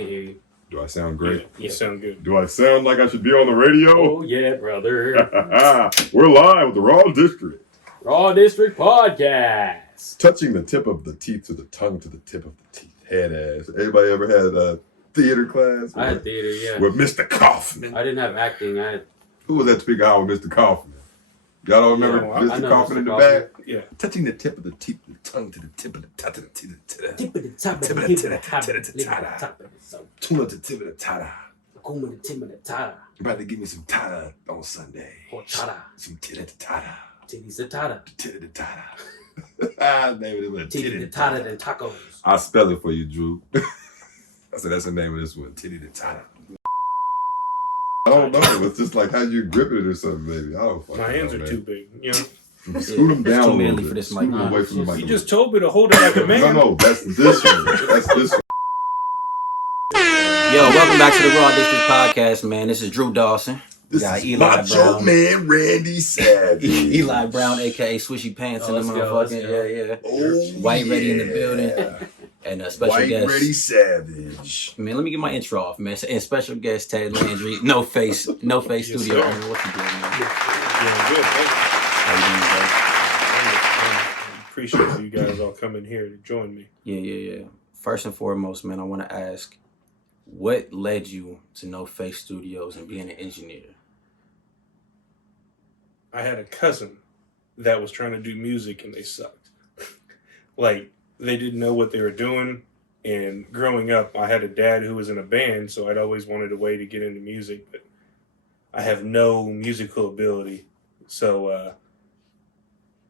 can hear you. Do I sound great? Yeah, you sound good. Do I sound like I should be on the radio? Oh, yeah, brother. We're live with the Raw District. Raw District Podcast. Touching the tip of the teeth to the tongue to the tip of the teeth. Head ass. Everybody ever had a theater class? I had theater, yeah. With Mr. Kaufman. I didn't have acting. Who was that speaking out with Mr. Kaufman? Y'all don't remember Mr. Kaufman in the back? Yeah. Touching the tip of the teeth to the tongue to the tip of the top to the tip of the top. Tip of the top Tip of the top to the top. Tune up the tip of the tada. Come with the tip of the tada. You about to give me some tada on Sunday. Or tada. Some titty tada. Titties the tada. Titty the tada. Name it was Titty the tada than tacos. I'll spell it for you, Drew. I said that's the name of this one. Titty the tada. I don't know. It's just like how you grip it or something, baby. I don't fucking My hands know, are too big, you know. Scoot them down a little bit. for this Scoot mic. them away from the mic. You just told me to hold it like a man. No, that's this one. That's this one. Yo, welcome back to the Raw District Podcast, man. This is Drew Dawson. This got is Eli Macho Brown. Man Randy Savage. Eli Brown, aka Swishy Pants, in the motherfucking yeah. Oh, White Ready in the yeah. building, and a special White guest. Ready Savage. Man, let me get my intro off, man. And special guest Ted Landry, no face studio sir. owner. What you doing, man? Yeah, good. Thank How you doing, bro? you. I appreciate you guys all coming here to join me. Yeah. First and foremost, man, I want to ask, what led you to No Face Studios and being an engineer? I had a cousin that was trying to do music and they sucked. Like, they didn't know what they were doing. And growing up, I had a dad who was in a band, so I'd always wanted a way to get into music, but I have no musical ability. So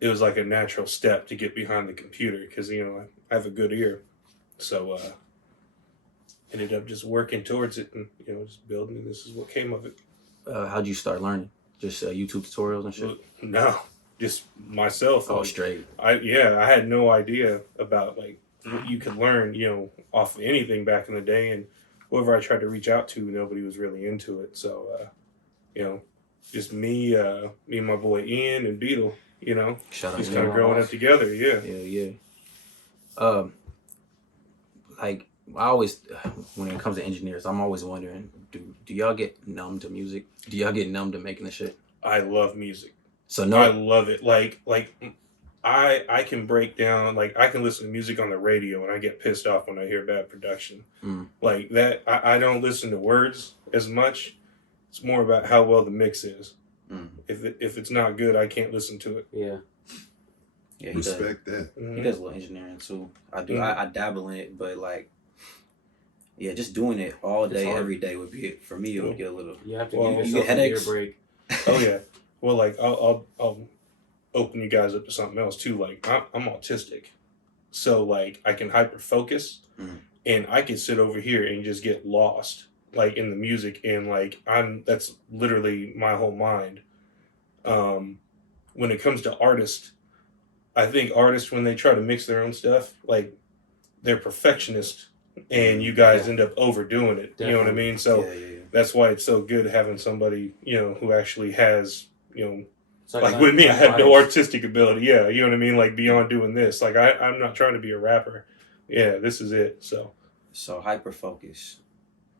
it was like a natural step to get behind the computer because, you know, I have a good ear. So ended up just working towards it and, you know, just building, and this is what came of it. How'd you start learning? Just YouTube tutorials and shit? No, just myself. Oh, like, straight. I had no idea about like what you could learn, you know, off of anything back in the day, and whoever I tried to reach out to, nobody was really into it. So, you know, just me and my boy Ian and Beetle, you know, Shout out just to kind of y'all. growing up together. Yeah. Yeah. Like I always, when it comes to engineers, I'm always wondering, do y'all get numb to music? Do y'all get numb to making the shit? I love music. So I no, love it. Like I can break down, like I can listen to music on the radio and I get pissed off when I hear bad production. Like that, I don't listen to words as much. It's more about how well the mix is. If it's not good, I can't listen to it. yeah, he Respect that. does. He does a little engineering too. I do. I dabble in it, but like, yeah, just doing it all day, every day would be it for me. It would get a little. You have to Well, give you yourself get an ear headaches? break. Oh yeah. Well, like I'll open you guys up to something else too. Like I'm autistic, so like I can hyper focus, and I can sit over here and just get lost, like in the music, and like that's literally my whole mind. When it comes to artists, I think artists, when they try to mix their own stuff, like they're perfectionists, and you guys end up overdoing it. Definitely. You know what I mean? So Yeah. that's why it's so good having somebody, you know, who actually has, you know, It's like with me, I had no artistic ability. Yeah, you know what I mean? Like beyond doing this. Like I'm not trying to be a rapper. Yeah, this is it. So hyper focus.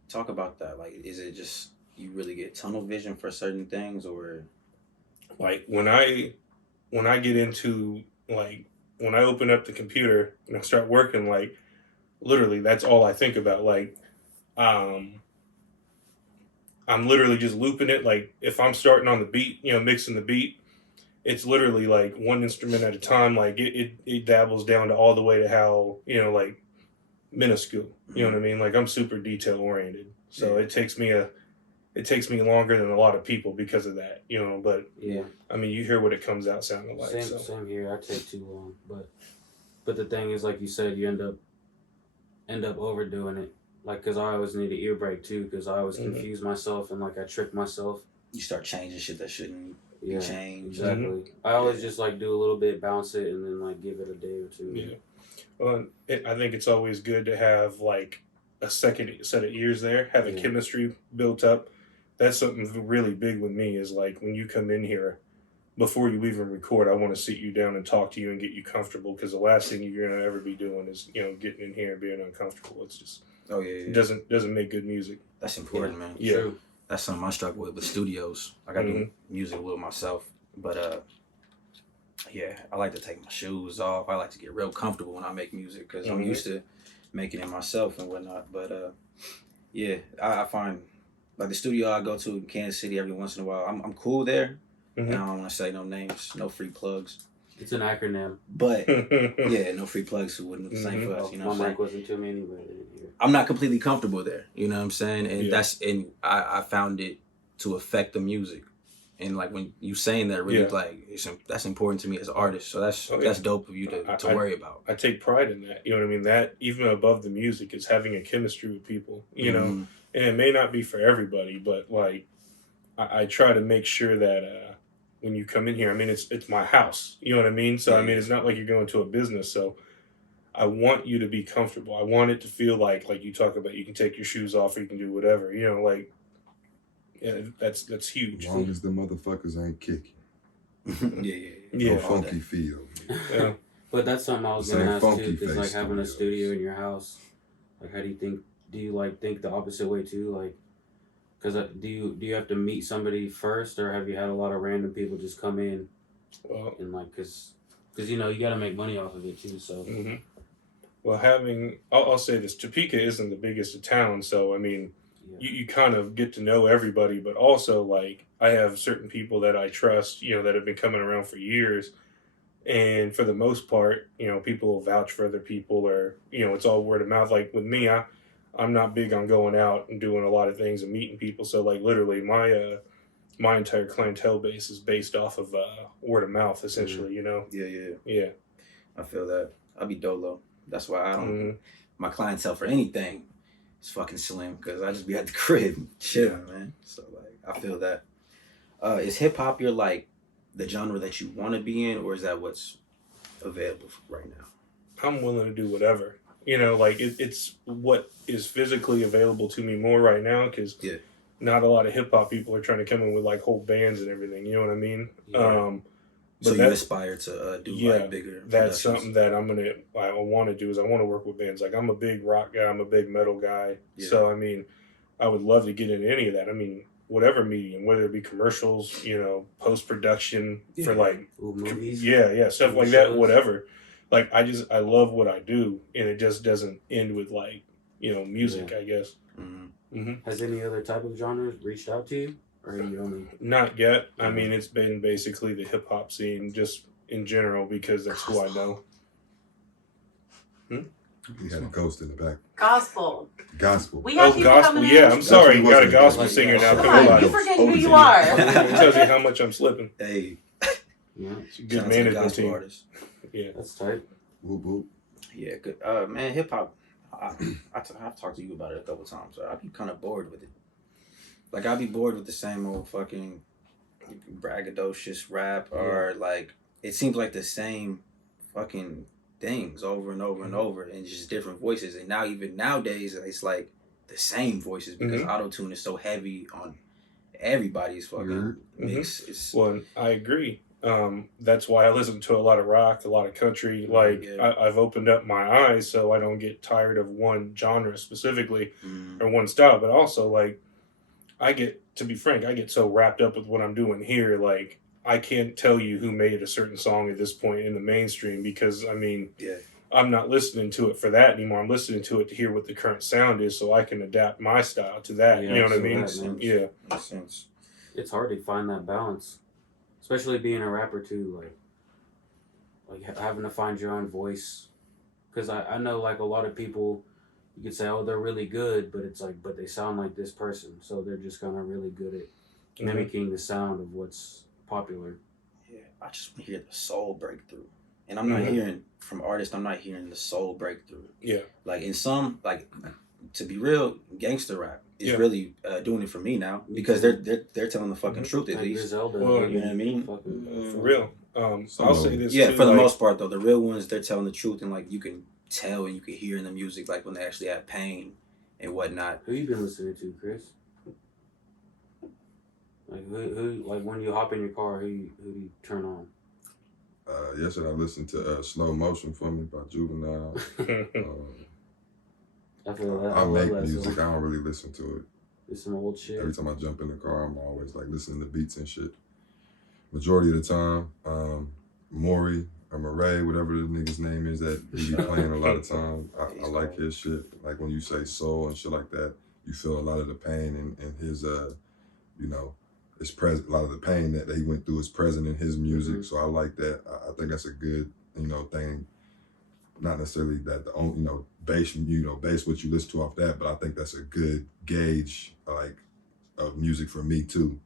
Talk about that. Like, is it just you really get tunnel vision for certain things, or like when I get into like when I open up the computer and I start working, like literally that's all I think about. Like I'm literally just looping it. Like if I'm starting on the beat, you know, mixing the beat, it's literally like one instrument at a time. Like it dabbles down to all the way to how, you know, like minuscule. You know what I mean? Like I'm super detail oriented. So it takes me longer than a lot of people because of that, you know, but Yeah. I mean, you hear what it comes out sounding like. Same here. I take too long, but the thing is, like you said, you end up overdoing it. Like, cause I always need an ear break too, cause I always confuse myself and like I trick myself. you start changing shit that shouldn't Yeah, be changed? exactly. I always just like do a little bit, bounce it, and then like give it a day or two. Yeah. Well, I think it's always good to have like a second set of ears there, have a chemistry built up. That's something really big with me is like when you come in here, before you even record, I want to sit you down and talk to you and get you comfortable, because the last thing you're going to ever be doing is, you know, getting in here and being uncomfortable. It's just, Oh yeah. doesn't make good music. That's important, man. Yeah. True. That's something I struggle with studios. Like I do music a little myself, but yeah, I like to take my shoes off. I like to get real comfortable when I make music because I'm used to making it myself and whatnot. But yeah, I find like the studio I go to in Kansas City every once in a while. I'm cool there, and I don't want to say no names, no free plugs. It's an acronym. But yeah, no free plugs who wouldn't do the same for us. You know what I'm My saying? mic wasn't too many, but I'm not completely comfortable there. You know what I'm saying? And Yeah. I found it to affect the music. And like when you saying that, really like that's important to me as an artist. So that's dope of you to worry about. I take pride in that. You know what I mean? That even above the music is having a chemistry with people. You know, and it may not be for everybody, but like I try to make sure that when you come in here, I mean it's my house. You know what I mean? So I mean it's not like you're going to a business. So I want you to be comfortable. I want it to feel like you talk about. You can take your shoes off, or you can do whatever. You know, like. Yeah, that's huge. As long as the motherfuckers ain't kicking. Yeah. No funky feel. Yeah. But that's something I was This gonna ain't ask too, funky because like face having a studios. studio in your house, like how do you think? Do you like think the opposite way too? Like, because do you have to meet somebody first, or have you had a lot of random people just come in, Well, and like because you know you got to make money off of it too. So well, I'll say this: Topeka isn't the biggest of towns, so I mean. You kind of get to know everybody, but also like I have certain people that I trust, you know, that have been coming around for years. And for the most part, you know, people will vouch for other people or, you know, it's all word of mouth. Like with me, I'm not big on going out and doing a lot of things and meeting people. So like literally my entire clientele base is based off of word of mouth essentially, you know? Yeah. I feel that. I'll be dolo. That's why I don't my clientele for anything. It's fucking slim because I just be at the crib chilling, man. So like I feel that. Is hip hop your like the genre that you want to be in, or is that what's available right now? I'm willing to do whatever. You know, like it's what is physically available to me more right now because not a lot of hip hop people are trying to come in with like whole bands and everything. You know what I mean? Yeah. So you aspire to do like bigger. That's something that I want to do is I want to work with bands. Like I'm a big rock guy, I'm a big metal guy. Yeah. So I mean, I would love to get into any of that. I mean, whatever medium, whether it be commercials, you know, post production for like movies, stuff like that, whatever. Like I love what I do, and it just doesn't end with like you know music. I guess. Has any other type of genres reached out to you? Or you only... Not yet. I mean, it's been basically the hip hop scene, just in general, because that's who I know. You had a ghost in the back. Gospel. We have people gospel. Coming in. Yeah, I'm sorry. You got a gospel like, singer now. Come Come on, you on. forgetting who you are. It tells you how much I'm slipping. Hey, It's a good management team. Artist. Yeah, that's tight. Whoop whoop. Yeah, good. Man, hip hop. I've talked to you about it a couple times. So I'd be kind of bored with it. Like I'd be bored with the same old fucking braggadocious rap, or like it seems like the same fucking things over and over and over, and just different voices. And now even nowadays, it's like the same voices because auto-tune is so heavy on everybody's fucking mix. Well, I agree. That's why I listen to a lot of rock, a lot of country. Like I've opened up my eyes so I don't get tired of one genre specifically or one style, but also like to be frank, I get so wrapped up with what I'm doing here. Like I can't tell you who made a certain song at this point in the mainstream because I mean, I'm not listening to it for that anymore. I'm listening to it to hear what the current sound is so I can adapt my style to that. You know what I mean? Makes sense. It's hard to find that balance. Especially being a rapper too, like having to find your own voice, because I know like a lot of people, you could say, oh, they're really good, but it's like, but they sound like this person, so they're just kind of really good at mimicking the sound of what's popular. Yeah, I just want to hear the soul breakthrough, and I'm not hearing from artists. I'm not hearing the soul breakthrough. Yeah, like in some like to be real, gangster rap is really doing it for me now because they're telling the fucking truth at least. Griselda, well, you know what I mean? For real. I'll say this. Yeah, too, for the most part though, the real ones they're telling the truth and like you can tell and you can hear in the music like when they actually have pain and whatnot. Who you been listening to, Chris? Like who like when you hop in your car, who do you turn on? Yesterday I listened to Slow Motion for Me by Juvenile. I feel that. I love make that music. song. I don't really listen to it. It's some old shit. Every time I jump in the car, I'm always like listening to beats and shit. Majority of the time, Maury or Murray, whatever the nigga's name is that he be playing a lot of time. I like his shit. Like when you say soul and shit like that, you feel a lot of the pain and his you know, his present. A lot of the pain that he went through is present in his music. Mm-hmm. So I like that. I think that's a good, you know, thing. Not necessarily that the only, you know, base what you listen to off that, but I think that's a good gauge like of music for me too.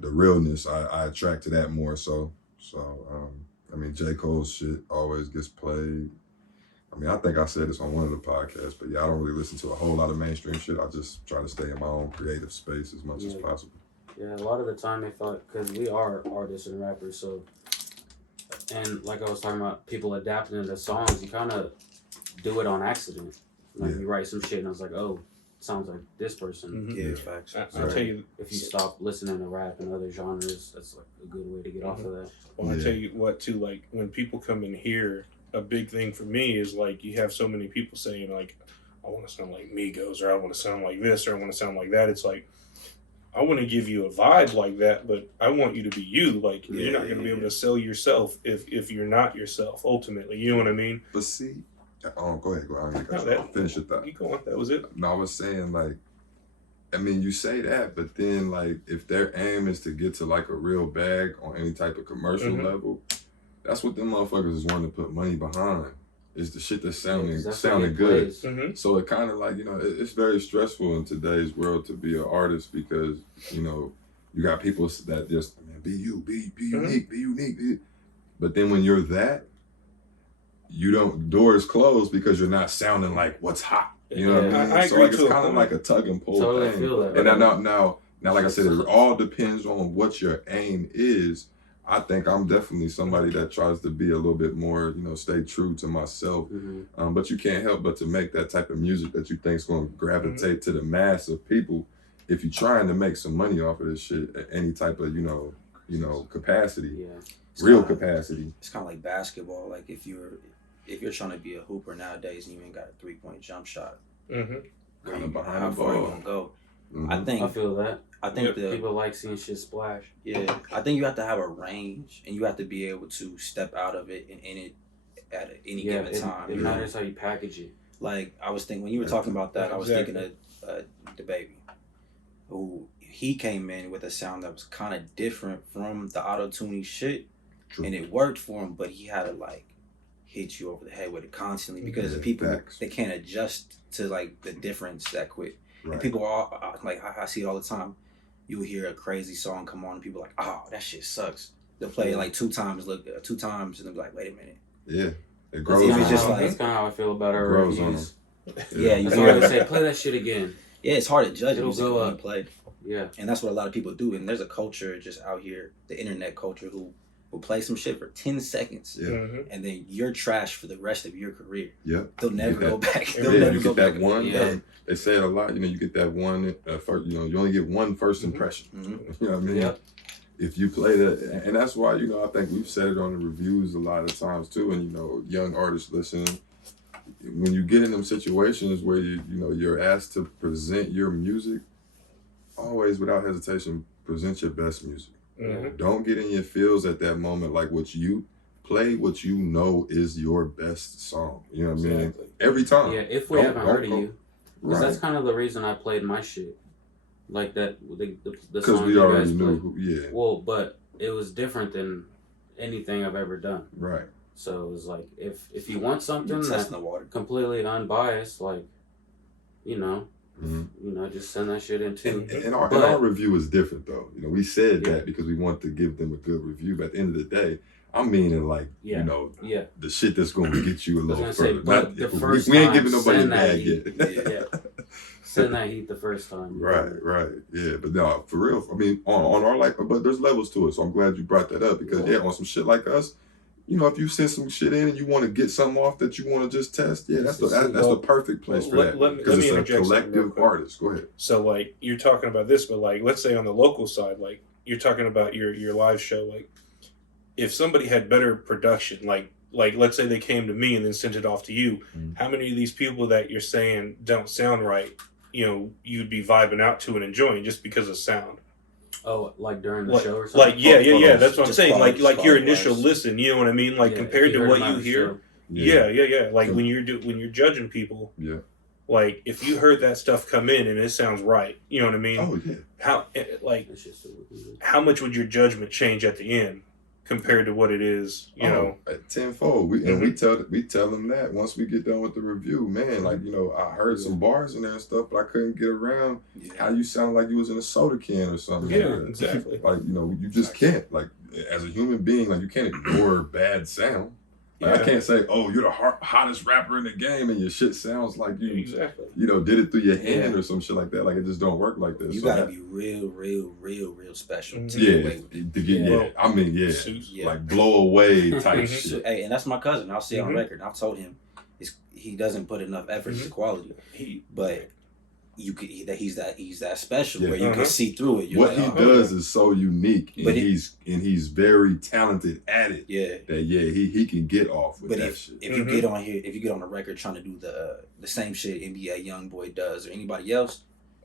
The realness, I attract to that more so. So I mean, J. Cole's shit always gets played. I mean, I think I said this on one of the podcasts, but yeah, I don't really listen to a whole lot of mainstream shit. I just try to stay in my own creative space as much as possible. Yeah, a lot of the time they thought, because we are artists and rappers, so, and like I was talking about, people adapting into songs, you kind of do it on accident. Like you write some shit and I was like, oh, sounds like this person. Mm-hmm. Yeah, facts. I'll tell you, if you stop listening to rap and other genres, that's like a good way to get off of that. Well, I tell you what, too, like when people come in here, a big thing for me is like you have so many people saying like, I want to sound like Migos, or I want to sound like this, or I want to sound like that. It's like, I want to give you a vibe like that, but I want you to be you. Like you're not going to be able to sell yourself if you're not yourself. Ultimately, you know what I mean? But see, go ahead. Finish your thought. You go on. That was it. No, I was saying like, I mean, you say that, but then like, if their aim is to get to like a real bag on any type of commercial level, that's what them motherfuckers is wanting to put money behind. Is the shit that's sounding good. So it kind of like, you know, it's very stressful in today's world to be an artist because, you know, you got people that just, man, be you, be unique, be unique. But then when you're that, you don't, doors close because you're not sounding like what's hot. You know what I mean? I So agree like it's kind of like a tug and pull totally thing. feel that. And now, like I said, it all depends on what your aim is. I think I'm definitely somebody that tries to be a little bit more, you know, stay true to myself. But you can't help but to make that type of music that you think is going to gravitate to the mass of people. If you're trying to make some money off of this shit at any type of, you know, capacity, real capacity. It's kind of like basketball. Like if you're trying to be a hooper nowadays and you ain't got a 3-point jump shot, Kind of behind how the far you ball. gonna go? I feel that. I think people like seeing shit splash. Yeah, I think you have to have a range and you have to be able to step out of it and in it at any given time. It matters how you package it. Like I was thinking when you were talking about that, I was thinking of the baby, who he came in with a sound that was kind of different from the auto-tuning shit, and it worked for him. But he had to like hit you over the head with it constantly because the people they can't adjust to like the difference that quick. Right. And people are like, I see it all the time. You hear a crazy song come on, and people are like, "Oh, that shit sucks." They'll play it like two times, and they'll be like, "Wait a minute." Yeah, it grows on just them. That's kind of how I feel about our Grows on reviews. Yeah, you That's know why I say play that shit again. Yeah, it's hard to judge It'll music go when up. you play. Yeah, And that's what a lot of people do. And there's a culture just out here, the internet culture, who will play some shit for 10 seconds, and then you're trash for the rest of your career. Yeah, They'll never go back. Yeah, They'll never you go get that back. one. Yeah. They say it a lot. You know, you get that one first. You know, you only get one first impression. You know what I mean? Yep. If you play that, and that's why, you know, I think we've said it on the reviews a lot of times too. And you know, young artists listening, when you get in them situations where you're asked to present your music, always without hesitation present your best music. Don't get in your feels at that moment. Like play what you know is your best song. You know what I mean? Every time. Yeah, if we haven't heard of you. Because Right. that's kind of the reason I played my shit. Like that, the Because song we you already guys knew played. Well, but it was different than anything I've ever done. Right. So it was like, if you want something Testing that's the water. completely unbiased, like, you know, just send that shit in too. And our review is different though. You know, we said that because we want to give them a good review. But at the end of the day, I'm meaning like, you know, the shit that's going to get you a little further. We ain't giving nobody a bag yet. Send that heat the first time. Right. Yeah, but no, for real. I mean, on our like, but there's levels to it. So I'm glad you brought that up because on some shit like us, you know, if you send some shit in and you want to get something off that you want to just test, that's the perfect place for that. Because it's a collective artist. Go ahead. So like you're talking about this, but like let's say on the local side, like you're talking about your live show, like if somebody had better production, like like, let's say they came to me and then sent it off to you. Mm. How many of these people that you're saying don't sound right, you'd be vibing out to and enjoying just because of sound? Oh, like during the Like, show or something? like yeah. That's what I'm Just saying. quality- Like your quality initial wise. listen, you know what I mean? Like Yeah, compared if you to heard what them you on the hear. show. Yeah. Like Com- when you're judging people, Yeah. like if you heard that stuff come in and it sounds right, you know what I mean? Oh yeah. It's just How much would your judgment change at the end compared to what it is? You know, at tenfold. We tell them that once we get done with the review, man. Like I heard some bars in there and stuff, but I couldn't get around how you sound like you was in a soda can or something. Yeah, like that. exactly. Like you just can't. Like as a human being, like you can't ignore bad sound. Like, I can't say, oh, you're the hottest rapper in the game, and your shit sounds like you, exactly. Did it through your hand or some shit like that. Like it just don't work like that. You So gotta be real special to yeah, get away with it. to get Well, Yeah. like blow away type So, shit. Hey, and that's my cousin. I'll say on Mhm. record. I've told him he doesn't put enough effort into quality, but you could he's that special Yeah. where you can see through it. You're What like, he does is so unique, and But he's very talented at it. yeah. That he can get off with But that if shit. you get on here, if you get on the record trying to do the same shit NBA YoungBoy does or anybody else,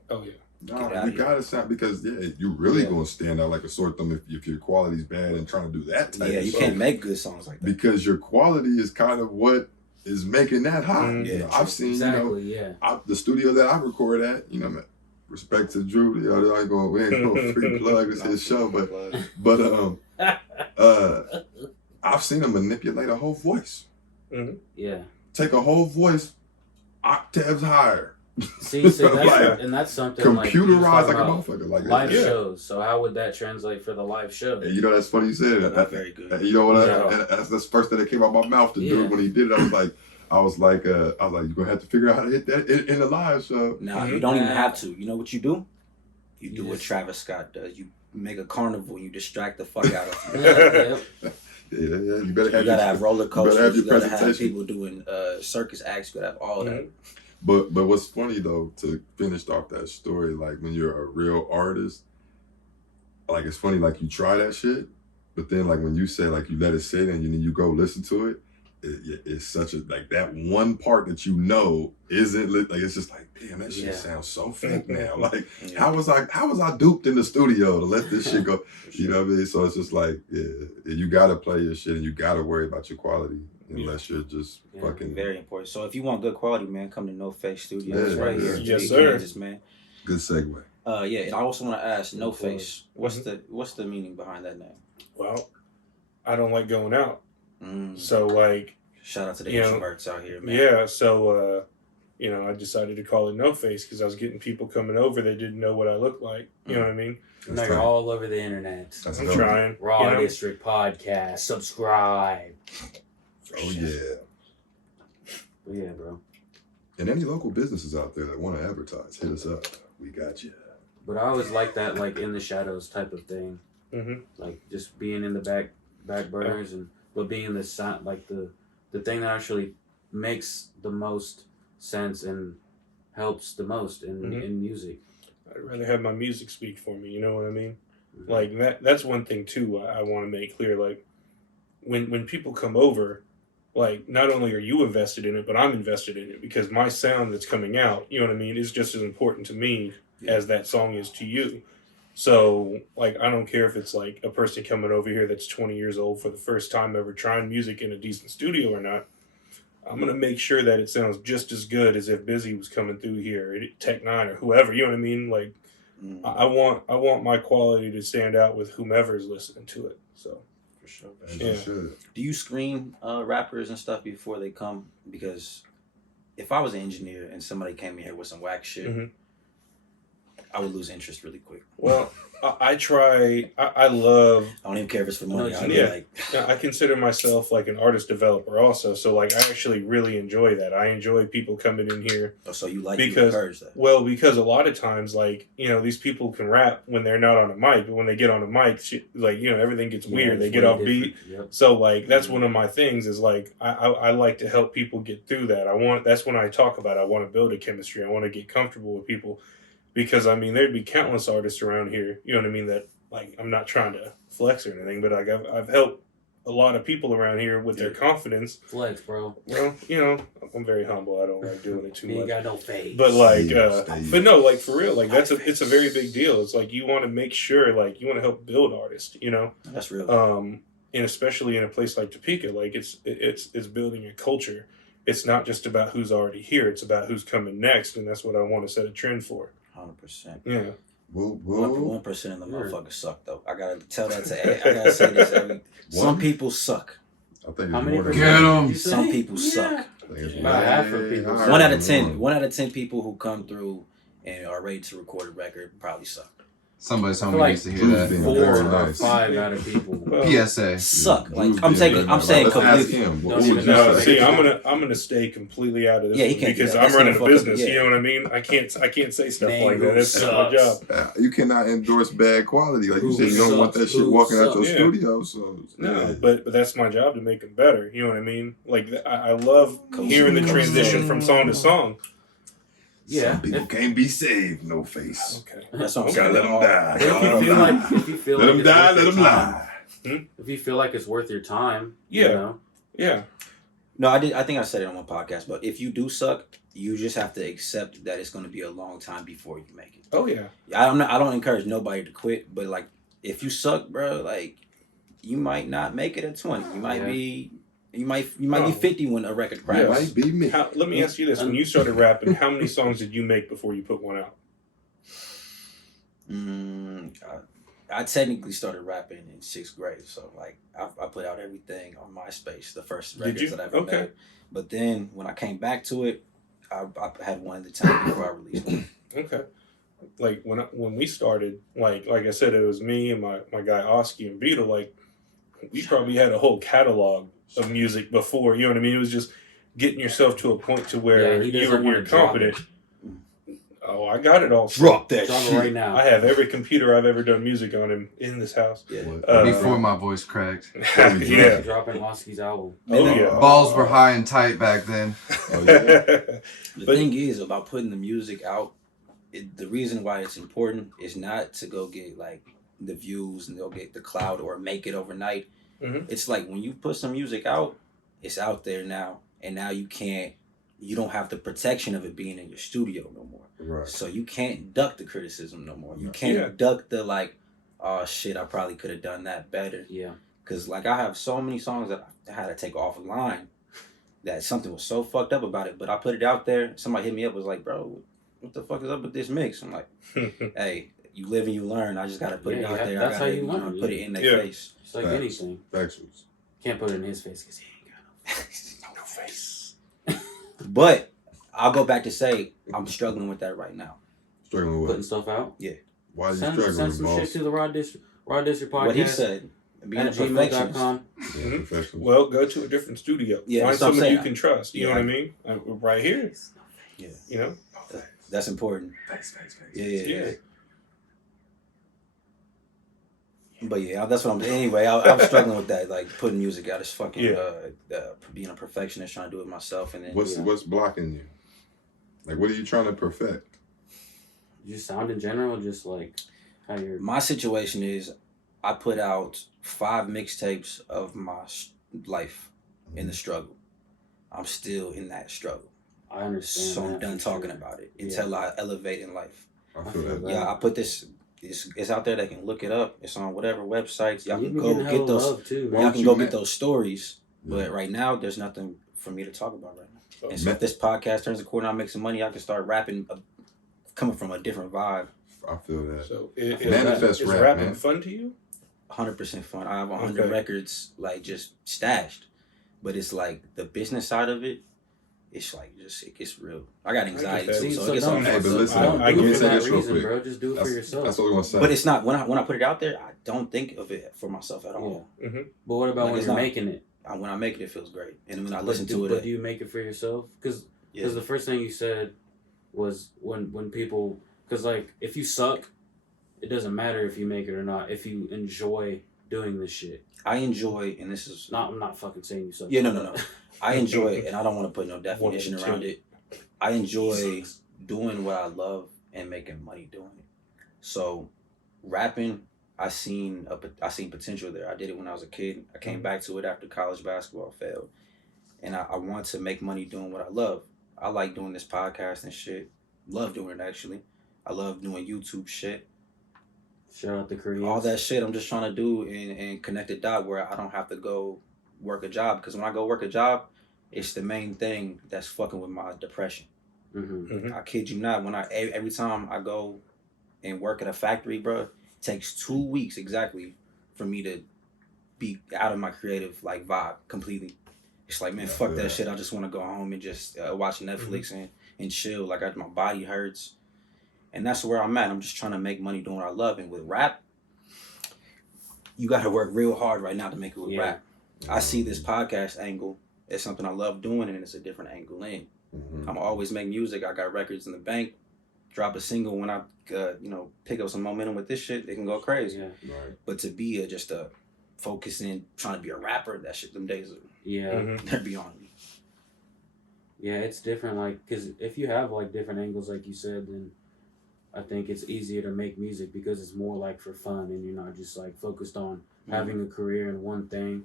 Oh yeah. Nah, get out you of here. gotta sound because you're really Yeah. gonna stand out like a sore thumb if your quality's bad and trying to do that type yeah, of you stuff. can't make good songs like that. Because your quality is kind of what is making that hot. Mhm. Yeah, I've seen exactly, yeah. the studio that I record at, man, respect to Drew, we ain't gonna free plug it's his show, but I've seen him manipulate a whole voice. Yeah. Take a whole voice octaves higher. See, that's Like, and that's something like you was Computerized talking like a about motherfucker. Like live yeah. shows. So how would that translate for the live show? And that's funny you said it. Not very good. You know what? Yeah. That's the first thing that came out my mouth to do Yeah. when he did it. I was like, you're gonna have to figure out how to hit that in the live show. Now Mhm. you don't even have to. You know what you do? You do what Yes. Travis Scott does. You make a carnival. You distract the fuck out of them. Yeah. Yeah. You better You have gotta have roller coasters. You gotta have presentation. people doing circus acts. You gotta have all that. But what's funny though, to finish off that story, like when you're a real artist, like it's funny, like you try that shit, but then like when you say like you let it sit and you go listen to it, it's such a like that one part that isn't like it's just like damn that shit Yeah. sounds so fake now. Like Yeah. how was I duped in the studio to let this shit go? You know what I mean? So it's just like you gotta play your shit and you gotta worry about your quality unless you're just Yeah. fucking Very important. So if you want good quality, man, come to No Face Studios Yeah. right here. Yes, in sir. Kansas, man. good segue. Yeah, and I also want to ask No Of course. Face. What's the meaning behind that name? Well, I don't like going out, Mm. so like Shout out to the You know, introverts out here, man. yeah. So I decided to call it No Face because I was getting people coming over that didn't know what I looked like. You know what I mean? Now you're all over the internet. That's I'm dope. trying. Raw you know? District podcast. Subscribe. Oh yeah. But yeah, bro. And any local businesses out there that want to advertise, hit us up. We got you. But I always like that, like in the shadows type of thing. Mhm. Like just being in the back burners but being the sound, like the thing that actually makes the most sense and helps the most in music. I'd rather have my music speak for me. You know what I mean? Mhm. Like that's one thing too. I want to make clear. Like when people come over, like not only are you invested in it, but I'm invested in it because my sound that's coming out, you know what I mean, is just as important to me as that song is to you. So like I don't care if it's like a person coming over here that's 20 years old for the first time ever trying music in a decent studio or not. I'm gonna make sure that it sounds just as good as if Busy was coming through here, or Tech Nine, or whoever. You know what I mean? Like Mm. I want my quality to stand out with whomever is listening to it. So For sure. As Yeah. you should. Do you screen rappers and stuff before they come? Because if I was an engineer and somebody came in here with some whack shit, Mhm. I would lose interest really quick. well, I try. I love. I don't even care if it's for money. No, I'd be yeah. like, I consider myself like an artist developer also. So like I actually really enjoy that. I enjoy people coming in here. oh, so you like Because- to encourage that. Well, because a lot of times, like, these people can rap when they're not on a mic, but when they get on a mic, shit, like, everything gets Yeah, weird. They it's get way off beat. different. Yep. So, like, that's one of my things is, like, I like to help people get through that. That's when I talk about I want to build a chemistry. I want to get comfortable with people because, I mean, there'd be countless artists around here, you know what I mean, that, like, I'm not trying to flex or anything, but, like, I've helped a lot of people around here with their confidence. Flex, bro. Well, you know, I'm very humble. I don't like doing it too You ain't much. got no face. But like, Stay. but no, like for real, like it's a very big deal. It's like you want to make sure, like you want to help build artists, you know. That's real. And especially in a place like Topeka, like it's building a culture. It's not just about who's already here. It's about who's coming next, and that's what I want to set a trend for. 100%. Yeah. 1% of the motherfuckers suck though. I gotta tell that to. I gotta say this every. Some people suck. I think How it's many more than percent? that. Did you say? Some people Yeah. suck. I think it's About half of people. way 1 out higher of 10. than 1 out of 10 people who come through and are ready to record a record probably suck. Somebody told I me feel needs to hear like that. being 4 very or nice. 5 out of people. Well, PSA. Suck. Like Bruce I'm being saying. very I'm saying nice. Let's ask completely. him. What Don't would even you know. say? see, I'm gonna stay completely out of this Yeah, he one can't do because that. I'm That's running gonna a fuck up- business. yeah. You know what I mean? I can't say stuff Name like who that. That's not my sucks. job. You cannot endorse bad quality. Like you Who said, you don't want that sucks? shit Who walking out your sucks? Yeah. studio. So No, yeah. but that's my job to make them better. You know what I mean? Like I love hearing the transition from song to song. Yeah. Some people can't be saved. No face. Okay. That's what I'm Gotta saying. let them die. If Gotta you let feel them like die. if you feel Let like them it's die. worth Let your them time, lie. if you feel like it's worth your time, Yeah. you know, Yeah. No, I think I said it on one podcast. But if you do suck, you just have to accept that it's going to be a long time before you make it. Oh yeah. I don't encourage nobody to quit. But like, if you suck, bro, like you might not make it at 20. You might Yeah. be. You might be 50 when a record cracks. It might be me. Let me ask you this: when you started rapping, how many songs did you make before you put one out? I technically started rapping in 6th grade, so like I put out everything on MySpace, the first Did records you? that I ever Okay. made. But then when I came back to it, I had one at the time before I released it. Okay. Like when we started, like I said, it was me and my guy Oski and Beetle. Like we probably had a whole catalog of music before. You know what I mean? It was just getting yourself to a point to where Yeah, he doesn't you're wanna drop confident. it. Oh, I got it all. Drop that drop it shit. right now. I have every computer I've ever done music on in this house. Yeah. Before my voice cracked. Yeah. Dropping Oski's album. Oh Man, yeah. Balls were high and tight back then. Oh, yeah. The But- thing is about putting the music out, the reason why it's important is not to go get like the views and go get the cloud or make it overnight. Mhm. It's like when you put some music out, it's out there now, and now you don't have the protection of it being in your studio no more. Right. So you can't duck the criticism no more. You can't Yeah. duck the like, oh shit, I probably could have done that better. Yeah. Cause like I have so many songs that I had to take offline that something was so fucked up about it, but I put it out there. Somebody hit me up, was like, bro, what the fuck is up with this mix? I'm like, hey, you live and you learn. I just gotta put it Yeah, out yeah, there. that's I how gotta you learn, put yeah. it in their Yeah. face. It's like Facts. anything. Factuals. Can't put it in his face because he ain't got No face. But I'll go back to say I'm struggling with that right now. Struggling no with putting stuff out. why are you Send struggling, some boss? shit to the Raw District podcast. What he said, being a At perfectionist. gmail.com. Yeah, Mhm. professional. Well, go to a different studio. Yeah, Find that's what I'm somebody you saying. can trust. You Yeah, know what I mean? Right here. Yeah, You know? that's important. Facts. Yeah. Yeah. But yeah, that's what I'm. Anyway, I'm struggling with that, like putting music out. It's fucking Yeah. being a perfectionist, trying to do it myself, and then What's blocking you? Like, what are you trying to perfect? Just sound in general, just like how you're. my situation is, I put out 5 mixtapes of my life in the struggle. I'm still in that struggle, I understand. so I'm that done for talking sure. about it until I elevate in life. I I feel feel that. that. Yeah, I put this. It's out there. They can look it up. It's on whatever websites. Y'all You've can been go getting get hella those. love too, Why man. Y'all don't can you go ma- get those stories. Yeah. But right now, there's nothing for me to talk about right now. And so Ma- if this podcast turns a corner, I make some money, I can start rapping, coming from a different vibe. I feel that. So Manifest is rap, rapping man. fun to you? 100% fun. I have 100 Okay. records like just stashed, but it's like the business side of it. It's like just it gets real. I got anxiety that. too, See, so so it gets all don't, Hey, fucked but up. listen, don't I do can it say for that this real reason, quick. bro. Just do it for yourself. That's what I was gonna say. But it's not when I put it out there. I don't think of it for myself at all. Mm-hmm. But what about Like, when it's you're not- making it? When I make it, it feels great, and when I But listen do, to but it, do you make it for yourself? Because yeah. the first thing you said was when people, because like if you suck, it doesn't matter if you make it or not. If you enjoy doing this shit, I enjoy, and this is I'm not fucking saying you suck. Yeah, no. I enjoy it, and I don't want to put no definition One, around two. it. I enjoy doing what I love and making money doing it. So, rapping, I seen potential there. I did it when I was a kid. I came back to it after college basketball failed, and I want to make money doing what I love. I like doing this podcast and shit. Love doing it actually. I love doing YouTube shit. Shout out the Koreans. All that shit I'm just trying to do and connect the dot where I don't have to go work a job, because when I go work a job, it's the main thing that's fucking with my depression. I kid you not. When every time I go and work at a factory, bro, it takes 2 weeks exactly for me to be out of my creative like vibe completely. It's like, man, fuck that shit. I just want to go home and just watch Netflix and chill. Like my body hurts, and that's where I'm at. I'm just trying to make money doing what I love. And with rap, you got to work real hard right now to make it with rap. I see this podcast angle as something I love doing, and it's a different angle in. I'm always make music. I got records in the bank. Drop a single when I, pick up some momentum with this shit, it can go crazy. Right. But to be just a focusing, trying to be a rapper, that shit, them days, they're beyond me. Yeah, it's different. Like, because if you have like different angles, like you said, then I think it's easier to make music because it's more like for fun, and you're not just like focused on having a career in one thing.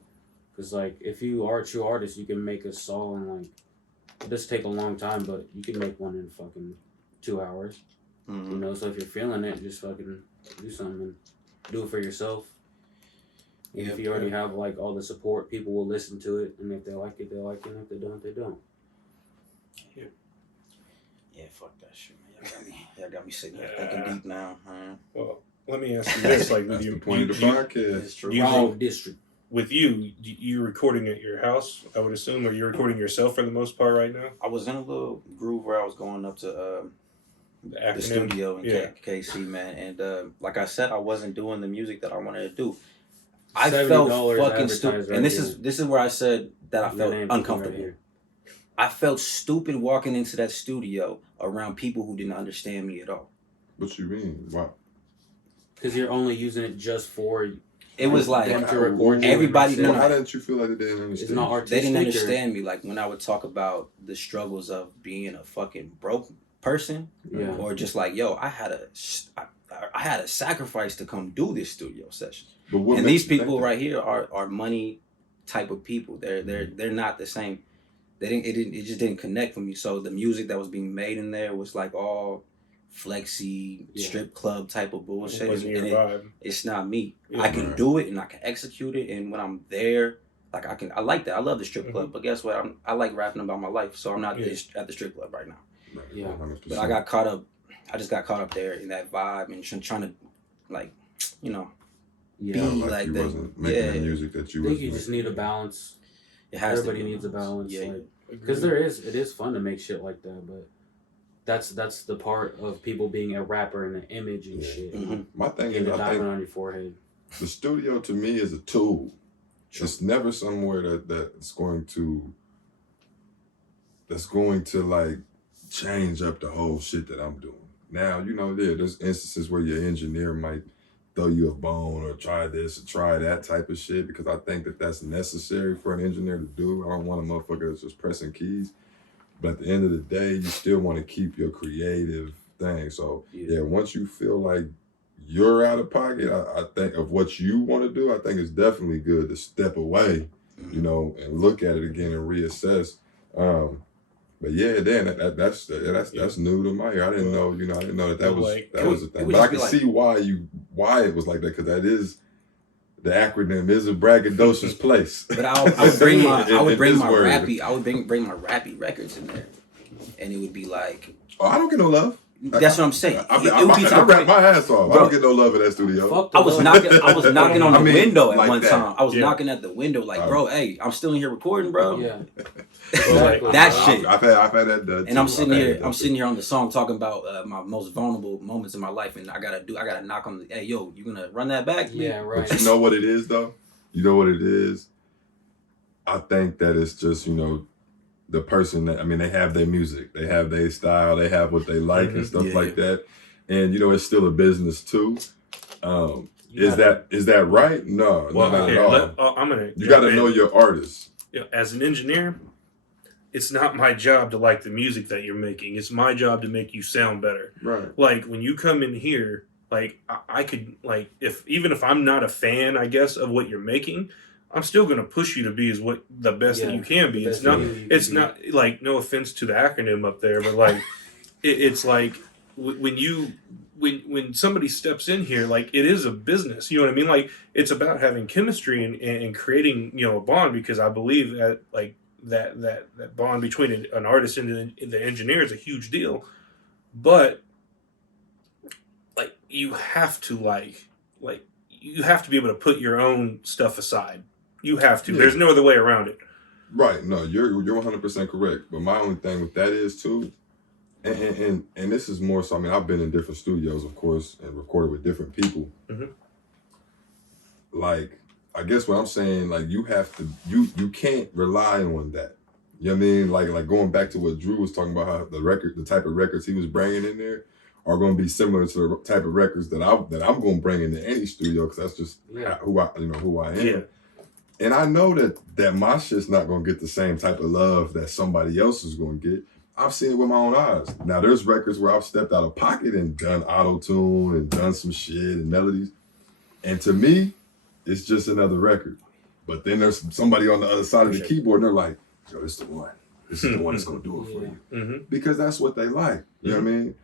Because like if you are a true artist, you can make a song like. It does take a long time, but you can make one in fucking 2 hours. So if you're feeling it, just fucking do something and do it for yourself. And if you already have like all the support, people will listen to it, and if they like it, they like it, and if they don't, they don't. Yeah, fuck that shit, man. Y'all got me sitting here thinking deep now, man. Well, let me ask you this: like, That's with the point of the podcast. It's true. RawDistrict. With you recording at your house, I would assume, or you're recording yourself for the most part right now? I was in a little groove where I was going up to the studio in KC, man. And like I said, I wasn't doing the music that I wanted to do. I felt fucking stupid. And this is where I said that I felt uncomfortable. Right, I felt stupid walking into that studio around people who didn't understand me at all. What you mean? Why? Because you're only using it just for... It was like everybody. No, how didn't you feel like they didn't understand? It's not artistic. They didn't understand me. Like when I would talk about the struggles of being a fucking broke person, or just like, yo, I had a sacrifice to come do this studio session. And these people right here are money type of people. They're not the same. It just didn't connect with me. So the music that was being made in there was like all flexy strip club type of bullshit. It wasn't your vibe. It's not me. I can do it and I can execute it, and when I'm there, like I like that. I love the strip club, but guess what? I like rapping about my life, so I'm not at the strip club right now. Yeah, 100%. But I got caught up. I just got caught up there in that vibe and trying to, like, be like you that. Wasn't making the music that you. I think you just need a balance. Everybody needs a balance. Because it is fun to make shit like that, but. That's the part of people being a rapper and an image and shit. My thing is, I think on your forehead. The studio to me is a tool. It's never somewhere that's going to like change up the whole shit that I'm doing. Now, there's instances where your engineer might throw you a bone or try this or try that type of shit, because I think that's necessary for an engineer to do. I don't want a motherfucker that's just pressing keys. But at the end of the day, you still want to keep your creative thing. So, once you feel like you're out of pocket, I think of what you want to do, I think it's definitely good to step away, and look at it again and reassess. But that's new to my ear. I didn't know, that was a thing. But I can see why it was like that, because that is... The acronym is a braggadocious place. But I would bring my rappy records in there, and it would be like, oh, I don't get no love. That's what I'm saying. I rap my ass off. Bro, I don't get no love in that studio. I was knocking on the window at one time. I was knocking at the window like, bro, hey, I'm still in here recording, bro. Yeah. That shit. I've had that done. And I'm sitting here on the song talking about my most vulnerable moments in my life, and I gotta knock on the, hey, yo, you gonna run that back? Yeah, right. But you know what it is though? You know what it is? I think that it's just, the person that, they have their music, they have their style, they have what they like and stuff like that. And it's still a business too. Is that right? No, not at all. You got to know your artist. As an engineer, it's not my job to like the music that you're making. It's my job to make you sound better. Right. Like when you come in here, like I could like if I'm not a fan, I guess, of what you're making, I'm still gonna push you to be the best that you can be. It's not like, no offense to the acronym up there, but like it's like when somebody steps in here, like it is a business. You know what I mean? Like it's about having chemistry and creating a bond, because I believe that like that bond between an artist and the engineer is a huge deal. But like you have to you have to be able to put your own stuff aside. You have to. Yeah. There's no other way around it. Right. No, you're 100% correct. But my only thing with that is too, and this is more so. I mean, I've been in different studios, of course, and recorded with different people. Mm-hmm. Like, I guess what I'm saying, like you have to, you can't rely on that. You know what I mean? Like going back to what Drew was talking about, how the type of records he was bringing in there are going to be similar to the type of records that I'm going to bring into any studio, because that's just who I am. Yeah. And I know that my shit's not going to get the same type of love that somebody else is going to get. I've seen it with my own eyes. Now, there's records where I've stepped out of pocket and done auto-tune and done some shit and melodies. And to me, it's just another record. But then there's somebody on the other side of the keyboard, and they're like, yo, this is the one. This is the one that's going to do it for you. Mm-hmm. Because that's what they like. You know what I mean?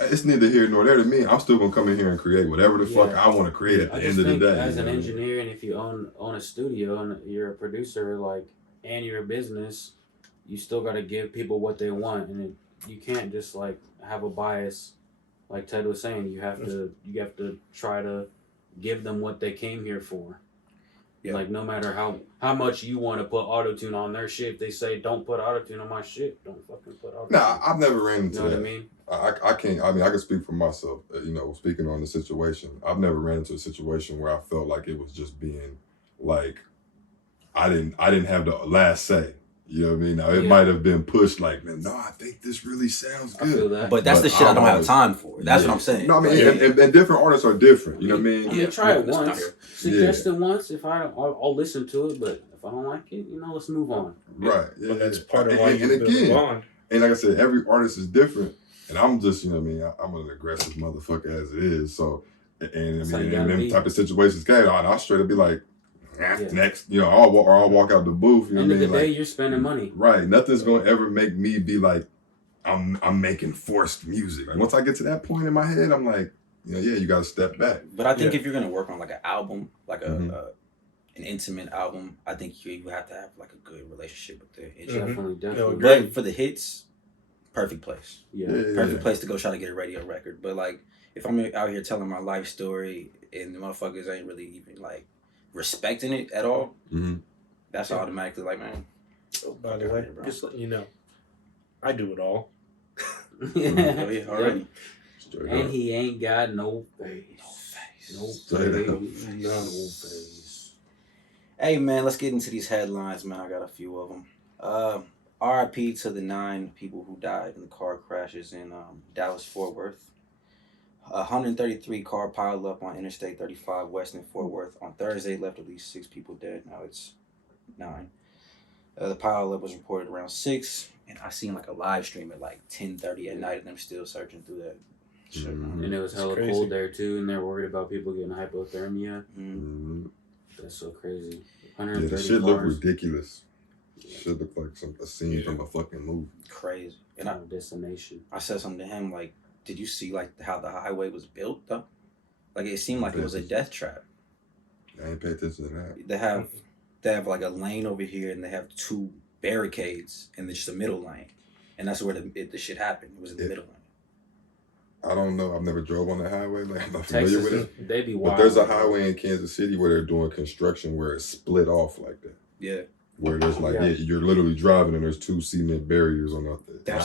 It's neither here nor there to me. I'm still going to come in here and create whatever the fuck I want to create at the end of the day. As an engineer, and if you own a studio and you're a producer, like, and you're a business, you still got to give people what they want. And you can't just, like, have a bias. Like Ted was saying, you have to try to give them what they came here for. Yeah. Like, no matter how much you want to put autotune on their shit, if they say, don't put autotune on my shit, don't fucking put autotune. Nah, I've never ran into that. You know what I mean? I can't, I mean, I can speak for myself, speaking on the situation. I've never ran into a situation where I felt like it was just being, like, I didn't have the last say. You know what I mean? Now, it might have been pushed like, man, no, I think this really sounds good. I feel that. But that's the shit I don't have time for. That's what I'm saying. No, I mean, and different artists are different. You know what I mean? I mean, try it once. Suggest it once. If I'll listen to it. But if I don't like it, let's move on. Right. Yeah, but that's part of why you build on. And like I said, every artist is different. And I'm just, I'm an aggressive motherfucker as it is. So, and I mean, in them type of situations, I'll straight up be like, next, I'll walk out the booth. You know End what I mean? End of the day, you're spending money. Right. Nothing's going to ever make me be like, I'm making forced music. Like, once I get to that point in my head, I'm like, you got to step back. But I think if you're going to work on like an album, like an intimate album, I think you have to have like a good relationship with the engineer. Definitely. But for the hits, perfect place. Perfect place to go try to get a radio record. But like, if I'm out here telling my life story and the motherfuckers ain't really even like respecting it at all, that's automatically like, man. By the way, just letting you know, I do it all. Already. And he ain't got no face. No face. Hey man, let's get into these headlines, man. I got a few of them. RIP to the 9 people who died in the car crashes in Dallas-Fort Worth. 133 car piled up on Interstate 35 west in Fort Worth on Thursday left at least 6 people dead. Now it's 9. The pile up was reported around 6, and I seen like a live stream at like 10:30 at night, and them still searching through that shit. And it was hella cold there too, and they're worried about people getting hypothermia. That's so crazy. 130 the shit looked ridiculous. Shit looked like a scene from a fucking movie. Crazy. And destination. I said something to him like, did you see like how the highway was built though? Like it seemed like it was a death trap. I ain't pay attention to that. They have like a lane over here, and they have 2 barricades, and then just a middle lane, and that's where the shit happened. It was in the middle lane. I don't know. I've never drove on that highway. Like, I'm not familiar with it. They be wild. But there's a highway in Kansas City where they're doing construction where it's split off like that. Yeah. Where there's like, you're literally driving and there's 2 cement barriers on the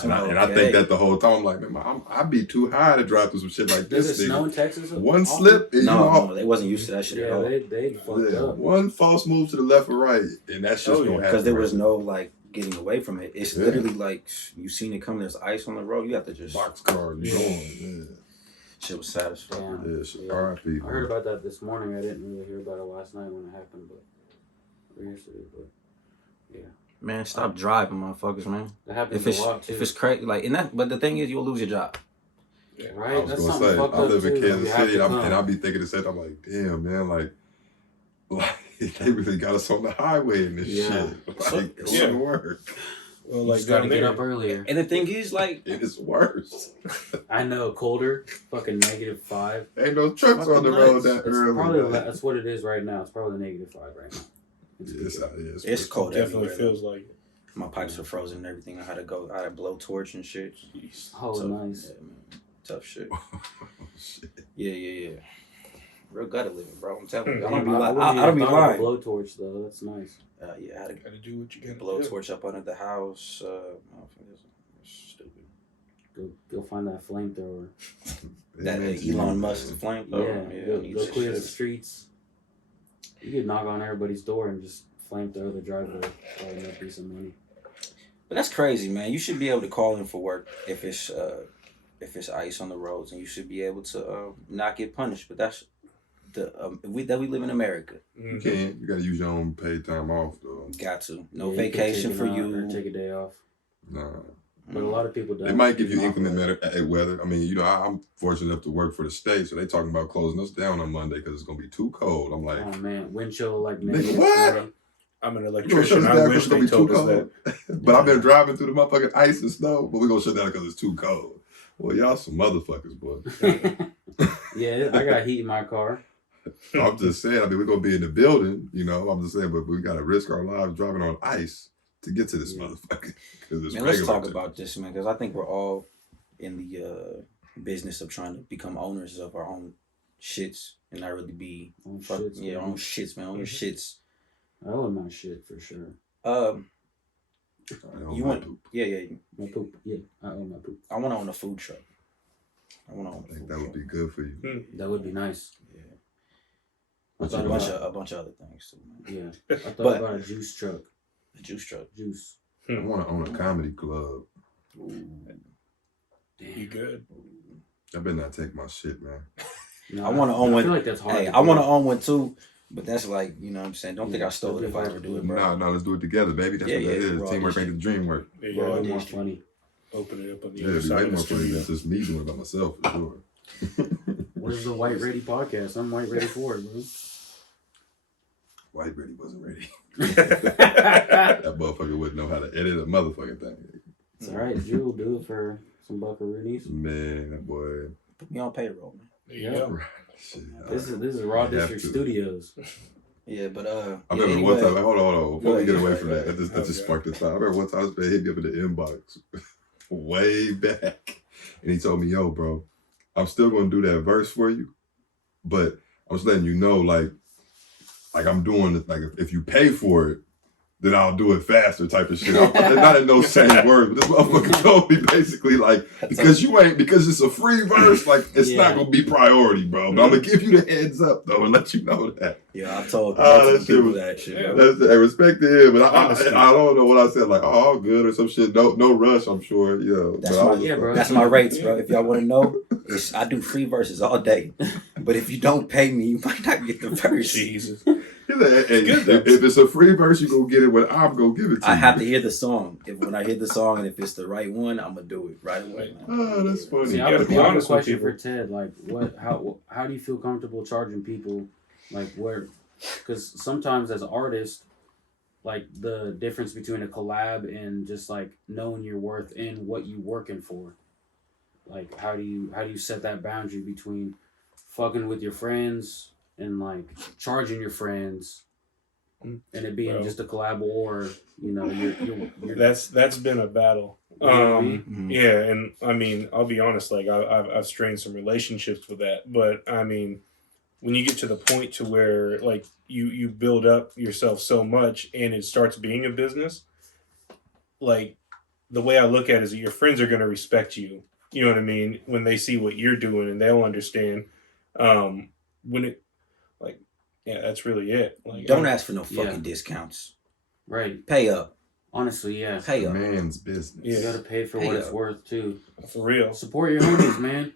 and I think that the whole time, I'm like, man, I'd be too high to drive through some shit like this. Does it snow in Texas? One slip. No, they wasn't used to that shit at all. They fucked up. One false move to the left or right, and that's just gonna happen. Because there was no like getting away from it. It's literally like you seen it coming. There's ice on the road. You have to just boxcar. You going? Shit was satisfying. R.I.P. I heard about that this morning. I didn't really hear about it last night when it happened, or yesterday. But man, stop driving, motherfuckers, man. That happens a lot too. If it's crazy, like, but the thing is, you'll lose your job. Right? I was That's gonna something say, fucked I up live in too. Kansas You have City, to and come. I'll be thinking the same. I'm like, damn, man, like they really got us on the highway in this Yeah. shit. Like, Yeah. going to work. Well, You like just gotta down get there, up earlier. And the thing is, like, It is worse. I know, colder, fucking -5. Ain't no trucks on the Fucking road nuts. that It's early. probably man. that's what it is right now. It's probably -5 right now. it's cold definitely everywhere. feels like it. My pipes are frozen and everything. I had to blowtorch and shit. Oh, Tough. nice. Yeah, man. Tough shit. Oh, shit. Yeah. Real gutter living, bro. I'm telling you. I Damn, don't be I lying. wouldn't I don't be even thought of lying. a blowtorch though. That's nice. Yeah, I had to Gotta do what you gotta do. blowtorch up under the house. It's stupid. Go find that flamethrower. That Amen to Elon you, Musk man. flamethrower. Yeah, I go need go that clear the shit. streets. You could knock on everybody's door and just flamethrower the driveway. Probably make you some money. But that's crazy, man. You should be able to call in for work if it's ice on the roads, and you should be able to not get punished. But that's we live in America. You can't. You gotta use your own paid time off, though. Got to. No Yeah, you could vacation take for it out you. or take a day off. Nah. But a lot of people don't. They might give you Not inclement really. weather. I mean, you know, I'm fortunate enough to work for the state, so they talking about closing us down on Monday because it's gonna be too cold. I'm like, Oh man, wind chill like Nigga, what? -20. I'm an you gonna shut electrician. us I down wish because it's they gonna be too told us that. cold? But I've been driving through the motherfucking ice and snow, but we're gonna shut down because it's too cold. Well, y'all some motherfuckers, boy. Yeah, I got heat in my car. I'm just saying, I mean, we're gonna be in the building, you know. I'm just saying, but we gotta risk our lives driving on ice to get to this Yeah. motherfucker. Because it's Man, let's regular talk too. about this, man, because I think we're all in the business of trying to become owners of our own shits and not really be Own fuck, shits, yeah, man. own shits, man, own your shits. I own my shit for sure. I don't You know, want? poop. Yeah. My poop. Yeah, I own my poop. I want to own a food truck. I want to own I a think food that truck. would be good for you. That would be nice. Yeah. I thought A bunch about, of other things too, man. yeah, I thought But- about a juice truck. A juice truck. Juice. I want to own a comedy club. Ooh. Damn. You good? I better not take my shit, man. No, I wanna own I one. feel like that's hard. Hey, to I do. want to own one too, but that's like, you know what I'm saying? Don't think Yeah, I stole it if I ever do it, bro. No, let's do it together, baby. That's Yeah, what that yeah, is. raw Teamwork district. make the dream work. Yeah, Bro, yeah. it'd be more district. funny. Open it up on the Yeah, other it'd be side way of the more funny studio. than just me doing it by myself, for sure. What is the White Ready podcast? I'm White Ready for it, bro. White Brady wasn't ready. It's That motherfucker wouldn't know how to edit a motherfucking thing. alright. Drew will do it for some buckaroonies. Man, that boy. Put me on payroll, man. There you Yeah. go. Shit. This is Raw have District to. Studios. Yeah, but I remember one time. Hold on. Before we get away from that, that just Okay. sparked the thought. I remember one time this man hit me up in the inbox, way back, and he told me, "Yo, bro, I'm still gonna do that verse for you, but I'm just letting you know, like I'm doing it. Like if you pay for it, then I'll do it faster, type of shit. Not in those same words, but this motherfucker told me basically like because it's a free verse, like it's Yeah. not gonna be priority, bro. But I'm gonna give you the heads up though and let you know that. Yeah, I told Oh, that shit people was- that shit, Yeah. bro. That's I respect to him, but Honesty. I don't know what I said. Like, oh, all good or some shit. No rush. I'm sure. Yeah, That's but I my- was yeah, like, bro. That's my rates, bro. If y'all want to know, I do free verses all day. But if you don't pay me, you might not get the verse. Jesus. He said, hey, It's good, though. if it's a free verse, you gonna get it when I'm gonna give it to I you. have to hear the song. When I hear the song and if it's the right one, I'm gonna do it right away. Man. Oh, that's funny. See, You I gotta have be a honest with question people. for Ted. Like, how do you feel comfortable charging people? Like, where? Because sometimes as artists, like the difference between a collab and just like knowing your worth and what you working for. Like, how do you set that boundary between fucking with your friends and like charging your friends, and it being Bro. just a collab, or you know you're That's been a battle. You know what I mean? Mhm. Yeah, and I mean, I'll be honest. Like, I've strained some relationships with that, but I mean, when you get to the point to where like you build up yourself so much and it starts being a business, like the way I look at it is that your friends are going to respect you. You know what I mean? When they see what you're doing and they'll understand. When it, like, yeah, that's really it. Like, Don't ask for no fucking Yeah. discounts. right. Pay up. Honestly, yeah. Pay up. Man's business. You Yeah. gotta pay for Hey, what it's worth too. for real. Support your homies, man.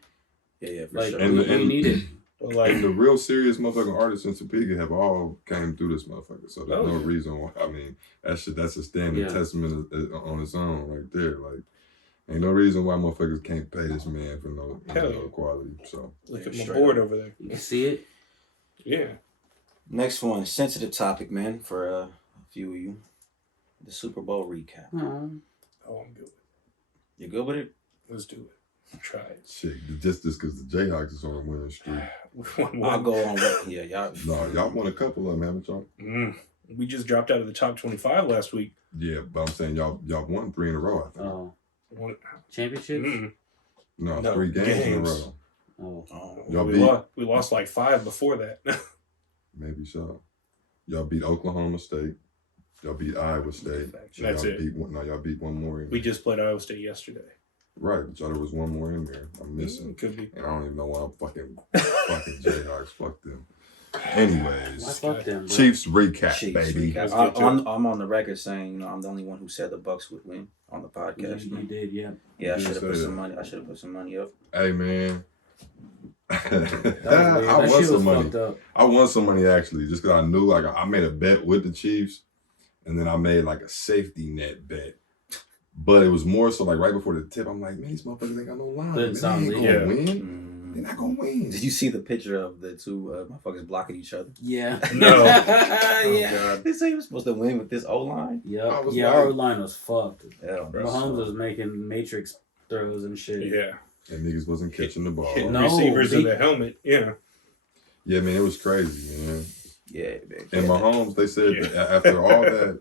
Yeah, for Like sure. And- we need it. But like, And the real serious motherfucking artists in Topeka have all came through this motherfucker. So there's Oh, no yeah. reason why. I mean, that's a standing Yeah. testament on its own right there. Like, Ain't no reason why motherfuckers can't pay this man for no Hell yeah. quality. So Look at my Straight board up. over there. You see it? Yeah. Next one, sensitive topic, man, for a few of you. The Super Bowl recap. Oh. Oh, I'm good. You good with it? Let's do it. Try it. shit, just because the Jayhawks is on a winning streak. I'll go on what? Yeah, y'all. No, y'all won a couple of them, haven't y'all? We just dropped out of the top 25 last week. Yeah, but I'm saying y'all won 3 in a row. I think. Oh. One, Championships? No, No, 3 games in a games. row. Oh. Y'all we lost like 5 before that. Maybe so. Y'all beat Oklahoma State. Y'all beat Iowa State. So That's y'all it. Beat one, no, y'all beat one more. We just played Iowa State yesterday. Right, but y'all there was one more in there. I'm missing. Could be. And I don't even know why I'm fucking Jayhawks. Fuck them. Anyways, Why fuck them, bro? Chiefs recap, Chiefs baby. recap. Let's get to I'm on the record saying, I'm the only one who said the Bucks would win on the podcast. You man. did, yeah. Yeah, I You should have did put say some that. money. I should have put some money up. Hey man. That was weird. I That won shit some was money. fucked up. I won some money actually, just because I knew like I made a bet with the Chiefs, and then I made like a safety net bet. But it was more so like right before the tip, I'm like, man, these motherfuckers ain't got no line. Didn't Man, sound they ain't legal. gonna win. They're not gonna win. Did you see the picture of the two motherfuckers blocking each other? Yeah. No. yeah. God. They say he was supposed to win with this O line. I Yep. was Yeah, like- our line was fucked. Yeah, Mahomes was making matrix throws and shit. Yeah. And niggas wasn't catching the ball. Hitting No, receivers in they- the helmet. Yeah. Yeah, man, it was crazy, man. yeah, man. And Mahomes, they said Yeah. that after all that,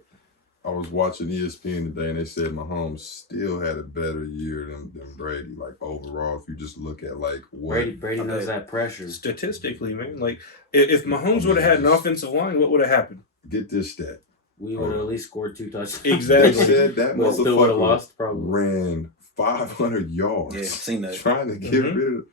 I was watching ESPN today, and they said Mahomes still had a better year than Brady. Like overall, if you just look at like what Brady knows that pressure. Statistically, man. Like, if Mahomes would have had an offensive line, what would have happened? get this stat. We would have at least scored 2 touchdowns. They Exactly. said that But still would have motherfucker lost, probably. ran 500 yards. Yeah, seen that. Trying to get rid of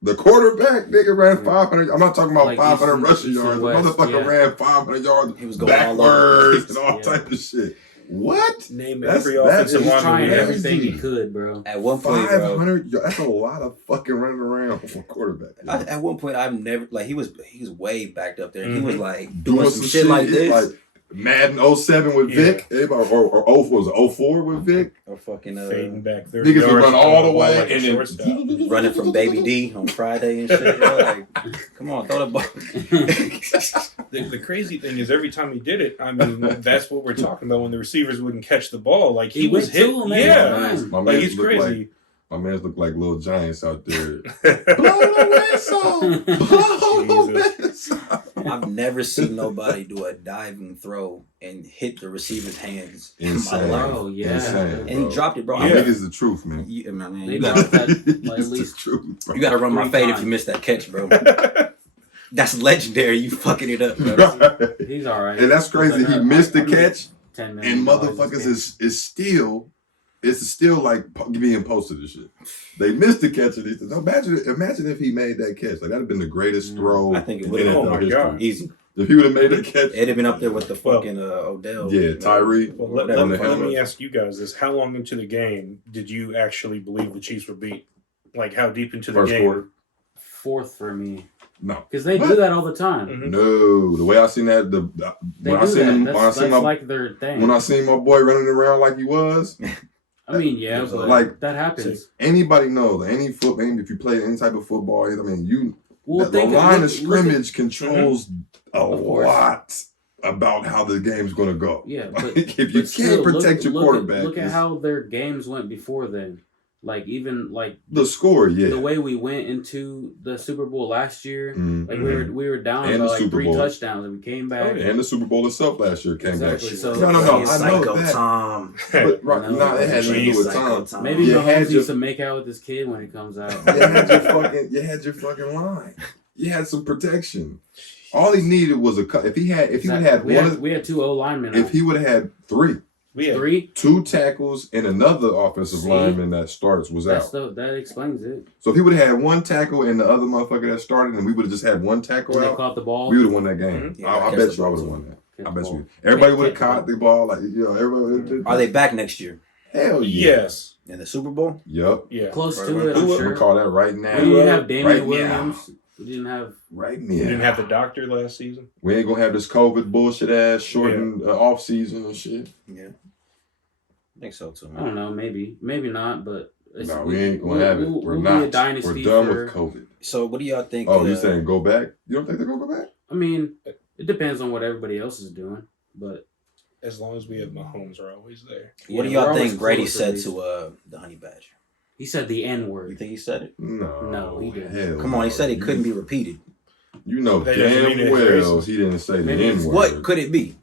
the quarterback, nigga ran 500. I'm not talking about Like 500 East and- rushing East and yards. The West, motherfucker yeah. ran 500 yards He was going all over the backwards place. and all Yeah. type of shit. What? Name That's- every that's offensive just He's lineman. trying we have. everything he Crazy. could, bro. At one point, bro. 500 yards. That's a lot of fucking running around for a quarterback. At one point, I've never like he was way backed up there. And He was like Doing doing some shit like It's this, like Madden 07 with Yeah. Vic. Everybody, or 04 with Vic. or fucking Fading back 30 Niggas would yards run all the ball way like a and then shortstop. running from Baby D on Friday and shit. Bro. Like, come on, throw the ball. The crazy thing is, every time he did it, I mean, that's what we're talking about when the receivers wouldn't catch the ball. Like, he was went hit. to him every Yeah. time. My Like, mans it's look crazy. My mans look like little giants out there. That's Blow the whistle! Blow the whistle! I've never seen nobody do a diving throw and hit the receiver's hands in my Insane. life. Oh, yeah. Insane, And he dropped it, bro. I Yeah. think it's the truth, man. You, man, They you dropped gotta, that like, at It's least the truth, bro. you gotta run my 3 fade if times. you miss that catch, bro. That's legendary. You fucking it up, bro. Right. He's all right. And that's crazy. He missed the catch, 10 and million motherfuckers is still, it's still like being posted and shit. They missed the catch, and he said, imagine if he made that catch. Like that'd have been the greatest throw I think it in would've. NFL Oh my history. God. Easy. If he would have made that catch, It'd have been up there with the fucking Odell. Yeah, Tyree. Well, Whatever. let me ask you guys this. How long into the game did you actually believe the Chiefs were beat? Like, how deep into the First game? quarter. 4th for me. No. Because they What? do that all the time. Mhm. No, the way I seen that, They when I do seen that. him, That's, when I seen that's my like their thing. when I seen my boy running around like he was, I mean, yeah, It's but like- that happens. anybody knows if you play any type of football, I mean, Well, the think line of look at- scrimmage controls a Of course. lot about how the game's gonna go. Yeah, but if you but can't still, protect your quarterback, look at it's- how their games went before then. Like even like the score, yeah. the way we went into the Super Bowl last year. Mhm. Like we were down And by the like Super 3 Bowl. touchdowns and we came back. Oh, yeah. And the Super Bowl itself last year came Exactly, back. so- no, I know Psycho that. Tom. But right, No, nah, it had nothing to do with Psycho time. Maybe You Mahomes had needs your- to make out with his kid when it comes out. You had your fucking line. You had some protection. All he needed was a cut. If he would have had we one, had, we had 2 O linemen. if he would have had 3, We had 3, 2 tackles and another offensive See? lineman that starts was out. that explains it. So if he would have had 1 tackle and the other motherfucker that started, and we would have just had 1 tackle When they out, caught the ball. we would have won that game. Mhm. Yeah, I catch bet the you I ball would have too. won that. Catch I the bet ball. you. Everybody Catch would have the caught the ball. Like, everybody. Are they back next year Hell yeah. yes, in the Super Bowl? Yup. yeah. Close Right, to right. it, I'm I'm gonna sure. call that right now. We didn't have Damian Right Williams. now. We didn't have. Right We didn't now. have the doctor last season. We ain't gonna have this COVID bullshit ass shortened off season and shit. Yeah. I think so too, I man. don't know, maybe not, but No, we ain't gonna have it. We're be not. a dynasty We're done for- with COVID. So what do y'all think? Oh, you saying go back? You don't think they're gonna go back? I mean, it depends on what everybody else is doing, but As long as we have Mahomes, are always there. What do yeah, y'all we're always think Brady close, at said least. to the Honey Badger? He said the N You word. think he said it? No, he didn't. Hell Come on, he no. said it couldn't be repeated. You know That doesn't mean damn it's well racist. he didn't say the Maybe N it's- word. What could it be?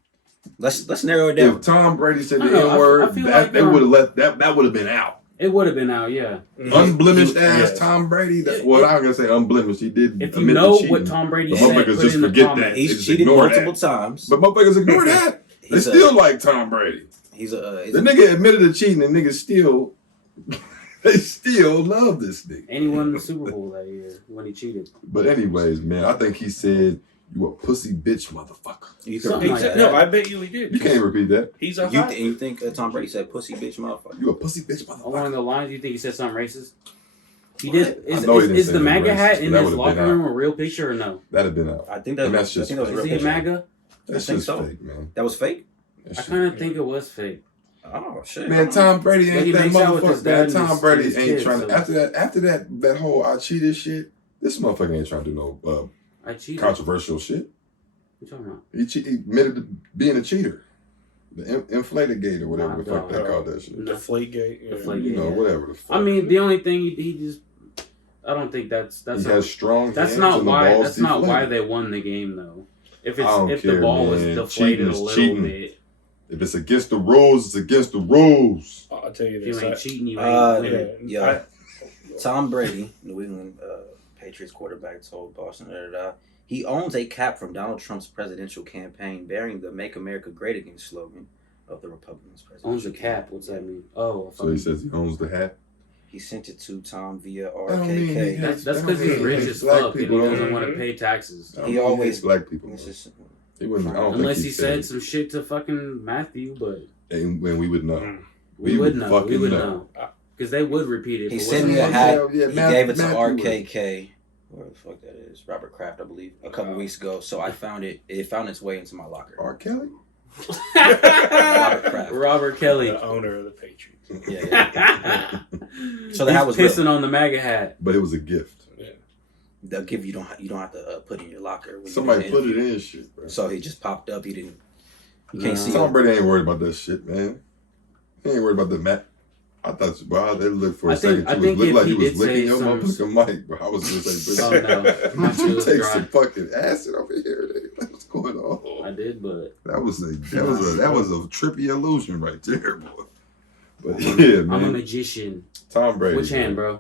Let's narrow it down. If Tom Brady said I the don't know, N word, I feel that like, they would have let that would have been out. It would have been out, yeah. Unblemished ass Yes. Tom Brady. Well, I'm gonna say unblemished. He did. If you admit know to cheating. what Tom Brady But said, motherfuckers put just in the forget that. comments. They He's just cheated ignore multiple that. times. But motherfuckers ignore that. They He's a- still like Tom Brady. He's a The nigga admitted to cheating, and niggas still, they still love this nigga. And he won the Super Bowl that year when he cheated. But anyways, man, I think he said, "You a pussy bitch, motherfucker." you Something think, like that. No, I bet you he did. You can't repeat that. He's a you, hot. you think Tom Brady said pussy bitch motherfucker? You a pussy bitch, Along motherfucker. the lines, you think he said something racist? He What? did. I know he didn't Is say the nothing MAGA racist, hat but in that his would've locker been room a real picture or no? That'd have been out. I think that And was that's just I think that was Is a he real a picture. MAGA? That's think just so. fake, man. That was fake? That I shit- kind of think it was fake. Oh shit. Man, Tom Brady But ain't he that makes out with his motherfucker. dad Man, and Tom his- Brady his ain't kids, trying so- to. After that whole I cheated shit, this motherfucker ain't trying to do no I cheated. controversial shit. What you talking about? He admitted to being a cheater. The inflated gate or whatever My the fuck they God. call that shit. No. Deflategate. Yeah. Deflate- You know, yeah. whatever the fuck. I mean, the only thing he just, I don't think that's he has strong that's hands not and the why ball's that's not why deflated. they won the game though. If I don't the care, ball was man. deflated Cheating a is little cheating. bit, If it's against the rules, it's against the rules. I'll tell you if this. you ain't cheating, you Uh, ain't winning. Yeah. Tom Brady, New England Patriots quarterback, told Boston he owns a cap from Donald Trump's presidential campaign bearing the "Make America Great Again" slogan of the Republicans' presidential Owns a cap. What's that mean? Oh, So he says he owns the hat. He sent it to Tom via That don't mean he RKK. has- that's that because don't he's mean rich he as hates black fuck and he people, doesn't don't want to Mhm. pay taxes. I don't He mean always- hates black people. It's just- He wouldn't. I don't Unless think he said some shit to fucking Matthew, but and when we would know. Mm. we would know. We fucking would know. know because they would repeat it. He but sent me a wasn't- hat. Yeah, He Matt- gave it to Matthew RKK. Where the fuck that is? Robert Kraft, I believe, a couple Wow. weeks ago. So I found it. It found its way into my locker. R. Kelly. Robert Kraft. Robert Kelly. The owner of the Patriots. Yeah. So the He's hat was pissing real. on the MAGA hat. But it was a gift. They'll give you don't have to put in your locker. When Somebody you put it in shit, bro. So he just popped up. He didn't. You No. can't see Tom it. Brady ain't worried about that shit, man. He ain't worried about the mat. I thought, bro, they looked for a I think- second. I You think was looked if like he you was did licking say your some- motherfucking mic, bro. I was gonna say, Oh bro, no, my shit you was take dry. some fucking acid over here. Nigga. What's going on? I did, but That was a trippy illusion right there, boy. But yeah, I'm a man. magician. Tom Brady. Which hand, man. bro?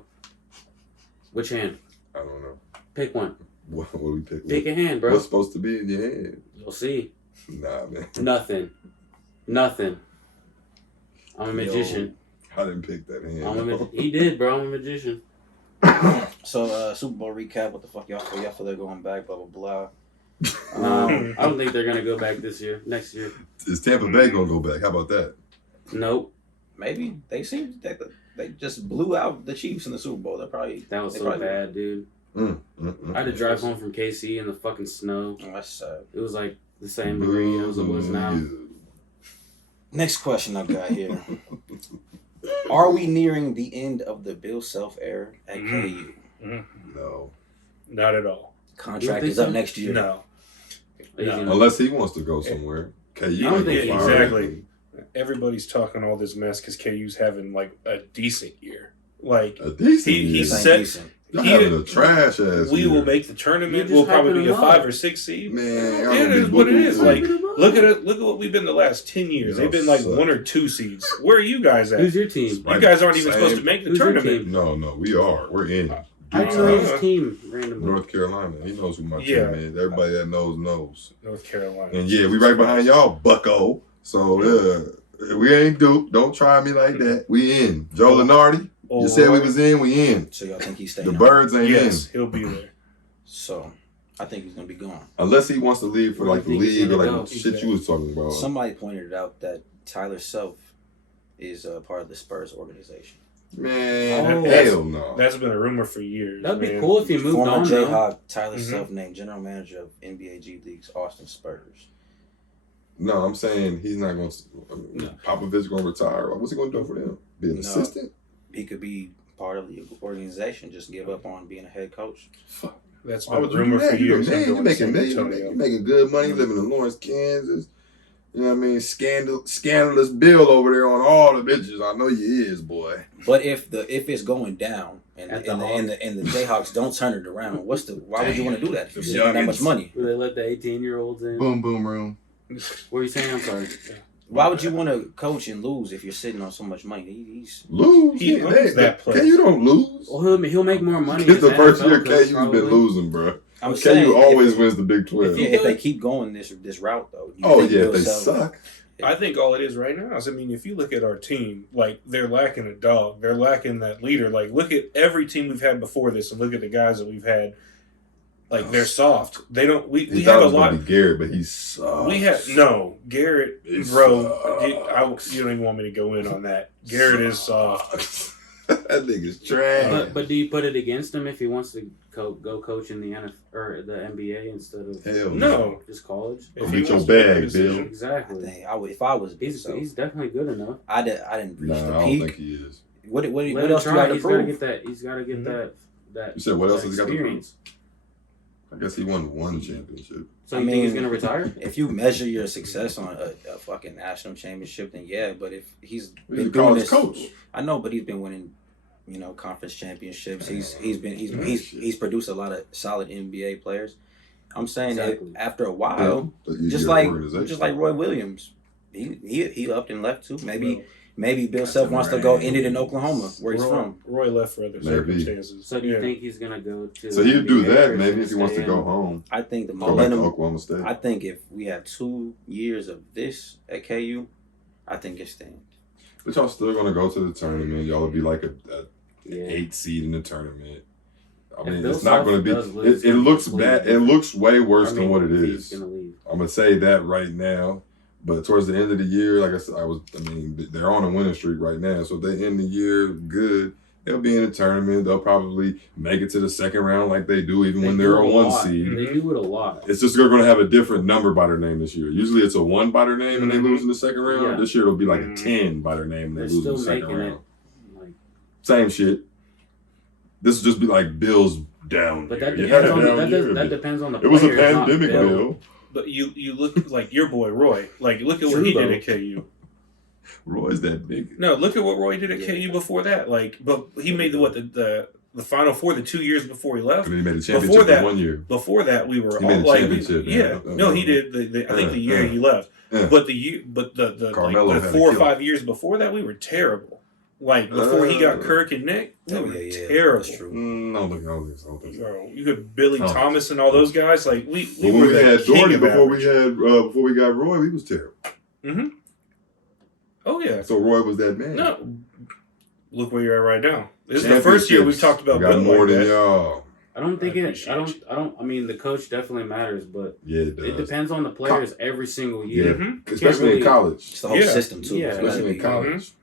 Which hand? I don't know. Pick one. What do we pick? Pick a hand, bro. What's supposed to be in your hand? You'll see. Nah, man. Nothing. I'm a magician. I didn't pick that hand. He did, bro. I'm a magician. So Super Bowl recap. What the fuck y'all feel they're going back? Blah blah blah. I don't think they're gonna go back next year. Is Tampa Bay gonna go back? How about that? Nope. Maybe they seem they just blew out the Chiefs in the Super Bowl. That was They so probably bad, dude. I had to drive home from KC in the fucking snow. Oh, that's sad. It was like the same degree as it was now. Next question I've got here. Are we nearing the end of the Bill Self era at KU? No. Not at all. Contract think is up so? next year. No. He's No. gonna- Unless he wants to go somewhere. KU I don't ain't think gonna he- fire exactly. him. Everybody's talking all this mess because KU's having like a decent year. Like A decent He year. This ain't said- decent. Y'all he- having a trash ass we year. will make the tournament. You're just We'll probably hyping be a him 5 up. or 6 seed. Man, Yeah, it is what it is. Like, look at what we've been the last 10 years. Y'all They've been like suck. 1 or 2 seeds. Where are you guys at? Who's your team? You guys aren't even Same. supposed to make the Who's your tournament. team? No, we are. We're in. How do Duke's you know out. his team randomly? North Carolina. He knows who my Yeah. team is. Everybody that knows. North Carolina. And yeah, we right behind y'all, bucko. So we ain't Duke. Don't try me like that. We in. Joe Lenardi. You said we was in. We in. So y'all think he's staying? The on? birds ain't Yes, in. he'll be there. So I think he's gonna be gone. Unless he wants to leave for Where like do the you think he's league or like gonna the go? shit you was talking about. Somebody pointed out that Tyler Self is part of the Spurs organization. Man, Oh. hell no. That's been a rumor for years. That'd be man. cool if he moved Former on. though. Jayhawk Tyler Mhm. Self named general manager of NBA G League's Austin Spurs. No, I'm saying he's not going to. No. Popovich going to retire. What's he going to do for them? Be an assistant? He could be part of the organization. Just give up on being a head coach. Fuck. That's Why been a would you do rumor for that? years. You're making millions. Antonio. You're making good money living in Lawrence, Kansas. You know what I mean? Scandalous bill over there on all the bitches. I know you is, boy. But if it's going down and At the Jayhawks don't turn it around, why would you want to do that if you're Them saving that much youngins. money? Where they let the 18-year-olds in. Boom, boom, room. What were you saying? I'm sorry. Why would you want to coach and lose if you're sitting on so much money? He's Lose? He owns that place. KU don't lose. Well, he'll make more money. It's the as first NFL year coach, KU's probably. been losing, bro. I'm KU saying always wins the Big 12. if they keep going this route though. you Oh think yeah, Bill they Self- suck. I think all it is right now is, I mean, if you look at our team, like, they're lacking a dog. They're lacking that leader. Like, look at every team we've had before this and look at the guys that we've had. Like, they're soft. They don't, we He have thought a it was lot. gonna be Garrett, but he sucks. We have, no, Garrett, He bro, sucks. you don't even want me to go in on that. Garrett is soft. That nigga's trash. But do you put it against him if he wants to go coach in the NFL or the NBA instead of Hell No. just college? If Get he your wants to make a bag, decision. Bill. I Exactly. think I would if I was Bill He's Self. definitely good enough. I didn't reach Nah, I the don't peak. think he is. What Let else him do you have try. to He's got to prove? get that. He's got to get Mhm. that. You said what else that has he got to prove? experience. I guess he won one championship. So I you think he's mean, gonna retire? If you measure your success on a fucking national championship, then yeah. But if he's He's been a doing college this, coach. I know, but he's been winning, conference championships. He's Shit. he's produced a lot of solid NBA players. I'm saying Exactly. that after a while, But just your like organization. Roy Williams, he upped and left too. Maybe Bill That's Self a wants to go range. end it in Oklahoma, where he's Roy, from. Roy left for other Maybe. circumstances. So do you Yeah. think he's gonna go to? So he'd do NBA, or that he's maybe gonna if he wants stay to go in? home. I think the Go back to momentum. Oklahoma State. I think if we have 2 years of this at KU, I think it's staying. But y'all still gonna go to the tournament. Y'all will be like a Yeah. 8 seed in the tournament. I mean, Bill it's not Self going to does be. lose, It looks completely bad. It different. looks way worse I mean, than what it he's is. gonna leave. I'm gonna say that right now. But towards the end of the year, like I said, they're on a winning streak right now. So if they end the year good, they'll be in the tournament. They'll probably make it to the second round like they do, even when They they're do a it 1 lot. seed. They do it a lot. It's just they're going to have a different number by their name this year. Usually it's a 1 by their name and they Mhm. lose in the second round. Yeah. This year it'll be like a Mhm. 10 by their name and they They're lose in still the second making it. round. Like, Same shit. This will just be like Bill's down. but that year. depends Yeah, on down year. that depends on the. It was a players, not pandemic, Bill. Bill. But you look like your boy Roy. Like, look at what True, he did though. at KU. Roy's that big. No, look at what Roy did at Yeah. KU before that. Like, but he made the Final Four the 2 years before he left. And then he made a Before championship that- in 1 year. Before that, we were He all made a like, championship, yeah. man. No, he did. I think the year he left. But the Carmelo like had the a 4 or killer. 5 years before that, we were terrible. Like before he got Kirk and Nick, we were terrible. That's true. No, look, I don't think so. Bro, you had Billy Oh. Thomas and all those guys. Like we But when were we the had king Doherty of before average. before we got Roy, we was terrible. Mm-hmm. Oh yeah. So Roy was that man. No. Look where you're at right now. This is the first year we've talked about We got Bill more like than that. y'all. I don't think I it. appreciate I don't. I mean, the coach definitely matters, but Yeah, it does. it depends on the players every single Yeah, year. Mhm. especially really- in college. It's the whole Yeah. system too. Yeah. Especially in college.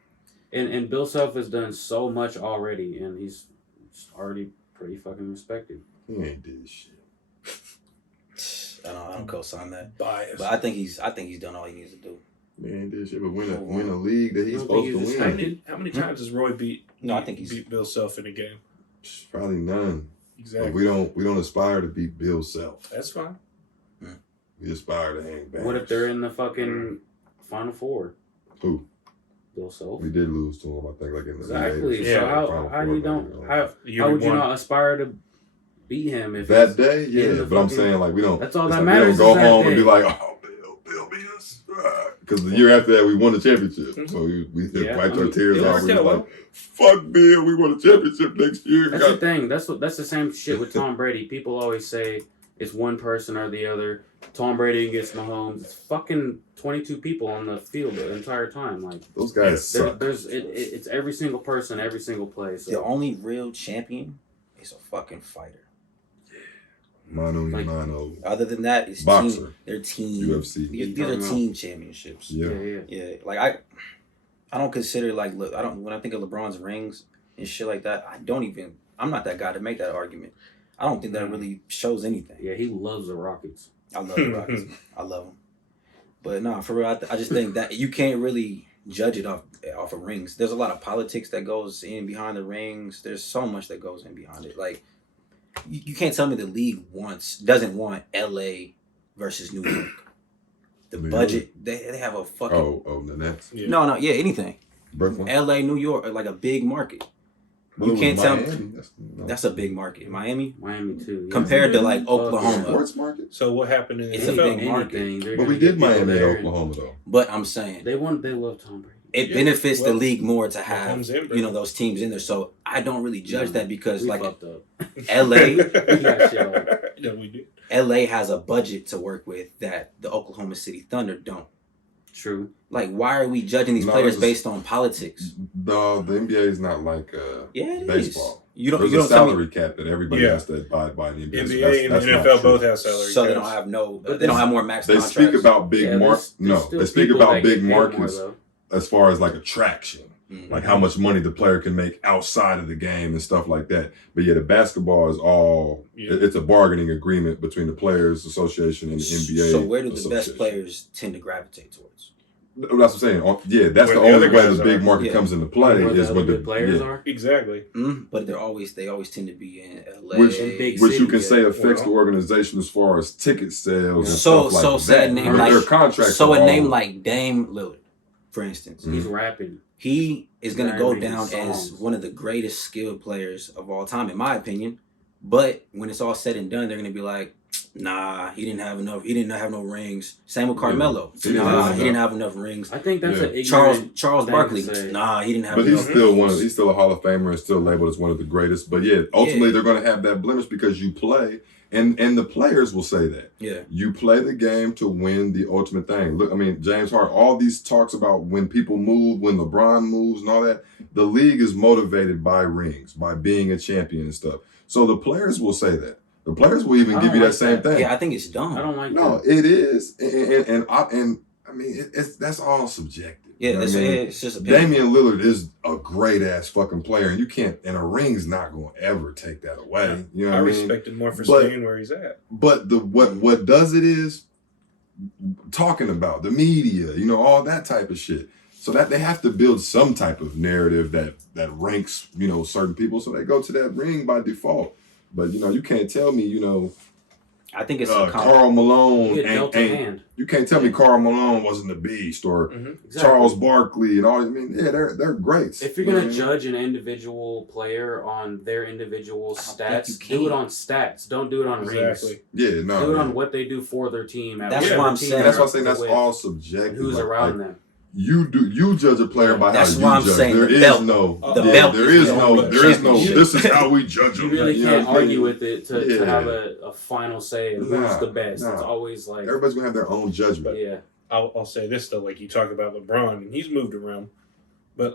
And Bill Self has done so much already, and he's already pretty fucking respected. He ain't did shit. I don't co-sign that, Bias. but I think he's done all he needs to do. He ain't did shit, but win a league that he's You don't supposed think to he's How win. many, how many times has Roy beat Bill Self in a game? Probably none. Exactly. But we don't aspire to beat Bill Self. That's fine. We aspire to hang back. What if they're in the fucking Final Four? Who? Bill Self. We did lose to him, I think, like in the Exactly. Yeah. So how Final you Four, don't maybe. how would you not aspire to beat him if That he's- day, in yeah. the But I'm fucking- saying like we don't. That's all it's that like, matters We don't is go that home and be day. like, oh, Bill beat us. Because the year after that, we won the championship. Mhm. So we Yeah, wiped I our mean, tears it off. worked We was out like, well. fuck Bill, we won a championship next year. That's the thing. That's the same shit with Tom Brady. People always say it's one person or the other. Tom Brady against Mahomes. It's fucking 22 people on the field the entire time. Like Those guys suck. it's every single person, every single play. The So only real champion is a fucking fighter. Mano Like- mano. Other than that, it's Boxer. team. They're team. UFC. These are team championships. Yeah. Yeah, like I don't consider like look. I don't when I think of LeBron's rings and shit like that. I'm not that guy to make that argument. I don't think that really shows anything. Yeah, he loves the Rockets. I love the Rockets. I love them. But no, for real, I just think that you can't really judge it off of rings. There's a lot of politics that goes in behind the rings. There's so much that goes in behind it. Like you can't tell me the league doesn't want LA versus New York. The budget they have a fucking the Nets. Yeah. No, anything. Brooklyn. LA, New York are like a big market. Well, You can't tell Miami. me that's a big market. Miami too. Yeah. compared to like Oh, Oklahoma. Sports market. So what happened in the It's a NFL? big market. Anything, But we did Miami and Oklahoma though. But I'm saying They love Tom Brady. it benefits the well, league more to have Mahomes and Brady. those teams in there. So I don't really judge that because We like fucked up. LA got shit on. Yeah, we did. LA has a budget to work with that the Oklahoma City Thunder don't. True. Like, why are we judging these No, players it's- based on politics? No, the NBA is not like Yeah, it is. baseball. You don't There's you a don't tell me salary cap that everybody Yeah. has to abide by in the NBA. NBA and the not NFL true. both have salary. so they caps. don't have no But they don't have more max They contracts. speak about big Yeah, markets. there's No, still they speak people about that big get paid more, markets though. as far as like attraction. Mhm. Like how much money the player can make outside of the game and stuff like that. But yeah, the basketball is all Yeah. it's a bargaining agreement between the Players Association and the NBA. So where do the best Association. players tend to gravitate towards? That's what I'm saying. Yeah, that's Where the the only other way guys the big are. market Yeah. comes into play Where the is other when the good players yeah. are. Exactly. But they always tend to be in LA. Which- In big Which you can cities, say yeah. affects Well. the organization as far as ticket sales and So- stuff like so that. say a name Their like- contracts So are a name all- like Dame Lillard, for instance, Mhm. He's rapping. he is going to go Making down as songs. one of the greatest skilled players of all time, in my opinion. But when it's all said and done, they're going to be like, nah, he didn't have enough. He didn't have no rings. Same with Carmelo. He didn't Nah, have he didn't have enough rings. I think that's Yeah. an Charles ignorant thing Barkley. to say. Nah, he didn't have But he's enough still rings. he's still a Hall of Famer and still labeled as one of the greatest. But yeah, ultimately they're going to have that blemish because you play, and the players will say that. Yeah. You play the game to win the ultimate thing. Look, I mean, James Harden, all these talks about when people move, when LeBron moves and all that, the league is motivated by rings, by being a champion and stuff. So the players will say that. The players will even I give don't you that like same that. thing. Yeah, I think it's dumb. I don't like No, that. it is. And I mean, it's that's all subjective. Yeah, You know what it's, I mean? it's just opinion. Damian Lillard is a great ass fucking player, and you can't. And a ring's not going to ever take that away. You know I what I mean? respect him more for But- staying where he's at. But what does it is talking about the media, you know, all that type of shit. So that they have to build some type of narrative that ranks, you know, certain people. So they go to that ring by default. But you know, you can't tell me, you know, I think it's a Karl Malone He had dealt a ain't. hand. You can't tell me Karl Malone wasn't a beast or Exactly. Charles Barkley and all. I mean, yeah, they're greats. If you're You know gonna what I mean? judge an individual player on their individual I don't think stats, you do it can. on stats. Don't do it on rings. Exactly. Yeah, no. Do it yeah. on what they do for their team. That's what what I'm team saying. That's why I'm they're saying that's with, all subjective. Who's Like- around like, them? You judge a player by That's how you why I'm judge. saying There the is belt. no, The yeah, belt there is is the no, only there is no. championship. This is how we judge You them. really You know can't what I mean? argue with it to Yeah. have a final say of who's Nah, the best. nah. It's always like, Everybody's gonna have their own judgment. yeah. I'll say this though, like you talk about LeBron, and he's moved around,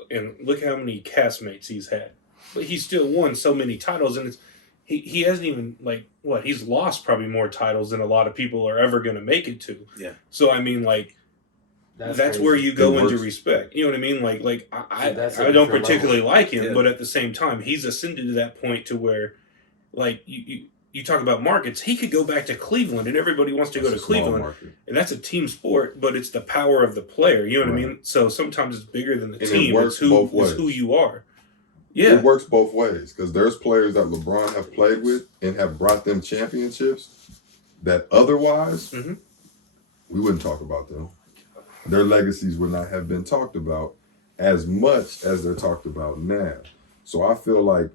and look how many castmates he's had, but he still won so many titles, and he hasn't even he's lost probably more titles than a lot of people are ever going to make it to. Yeah. So I mean, that's crazy. where you go It into works. respect. You know what I mean? See, that's a I don't different particularly like him, Yeah. but at the same time, he's ascended to that point to where, you talk about markets, he could go back to Cleveland, and everybody wants to go to It's a small Cleveland. market. And that's a team sport, but it's the power of the player. You know what I Right. mean? So sometimes it's bigger than the And it team. works It's both it's who ways. you are. Yeah. It works both ways because there's players that LeBron have played with and have brought them championships that otherwise Mhm. we wouldn't talk about them. Their legacies would not have been talked about as much as they're talked about now. So I feel like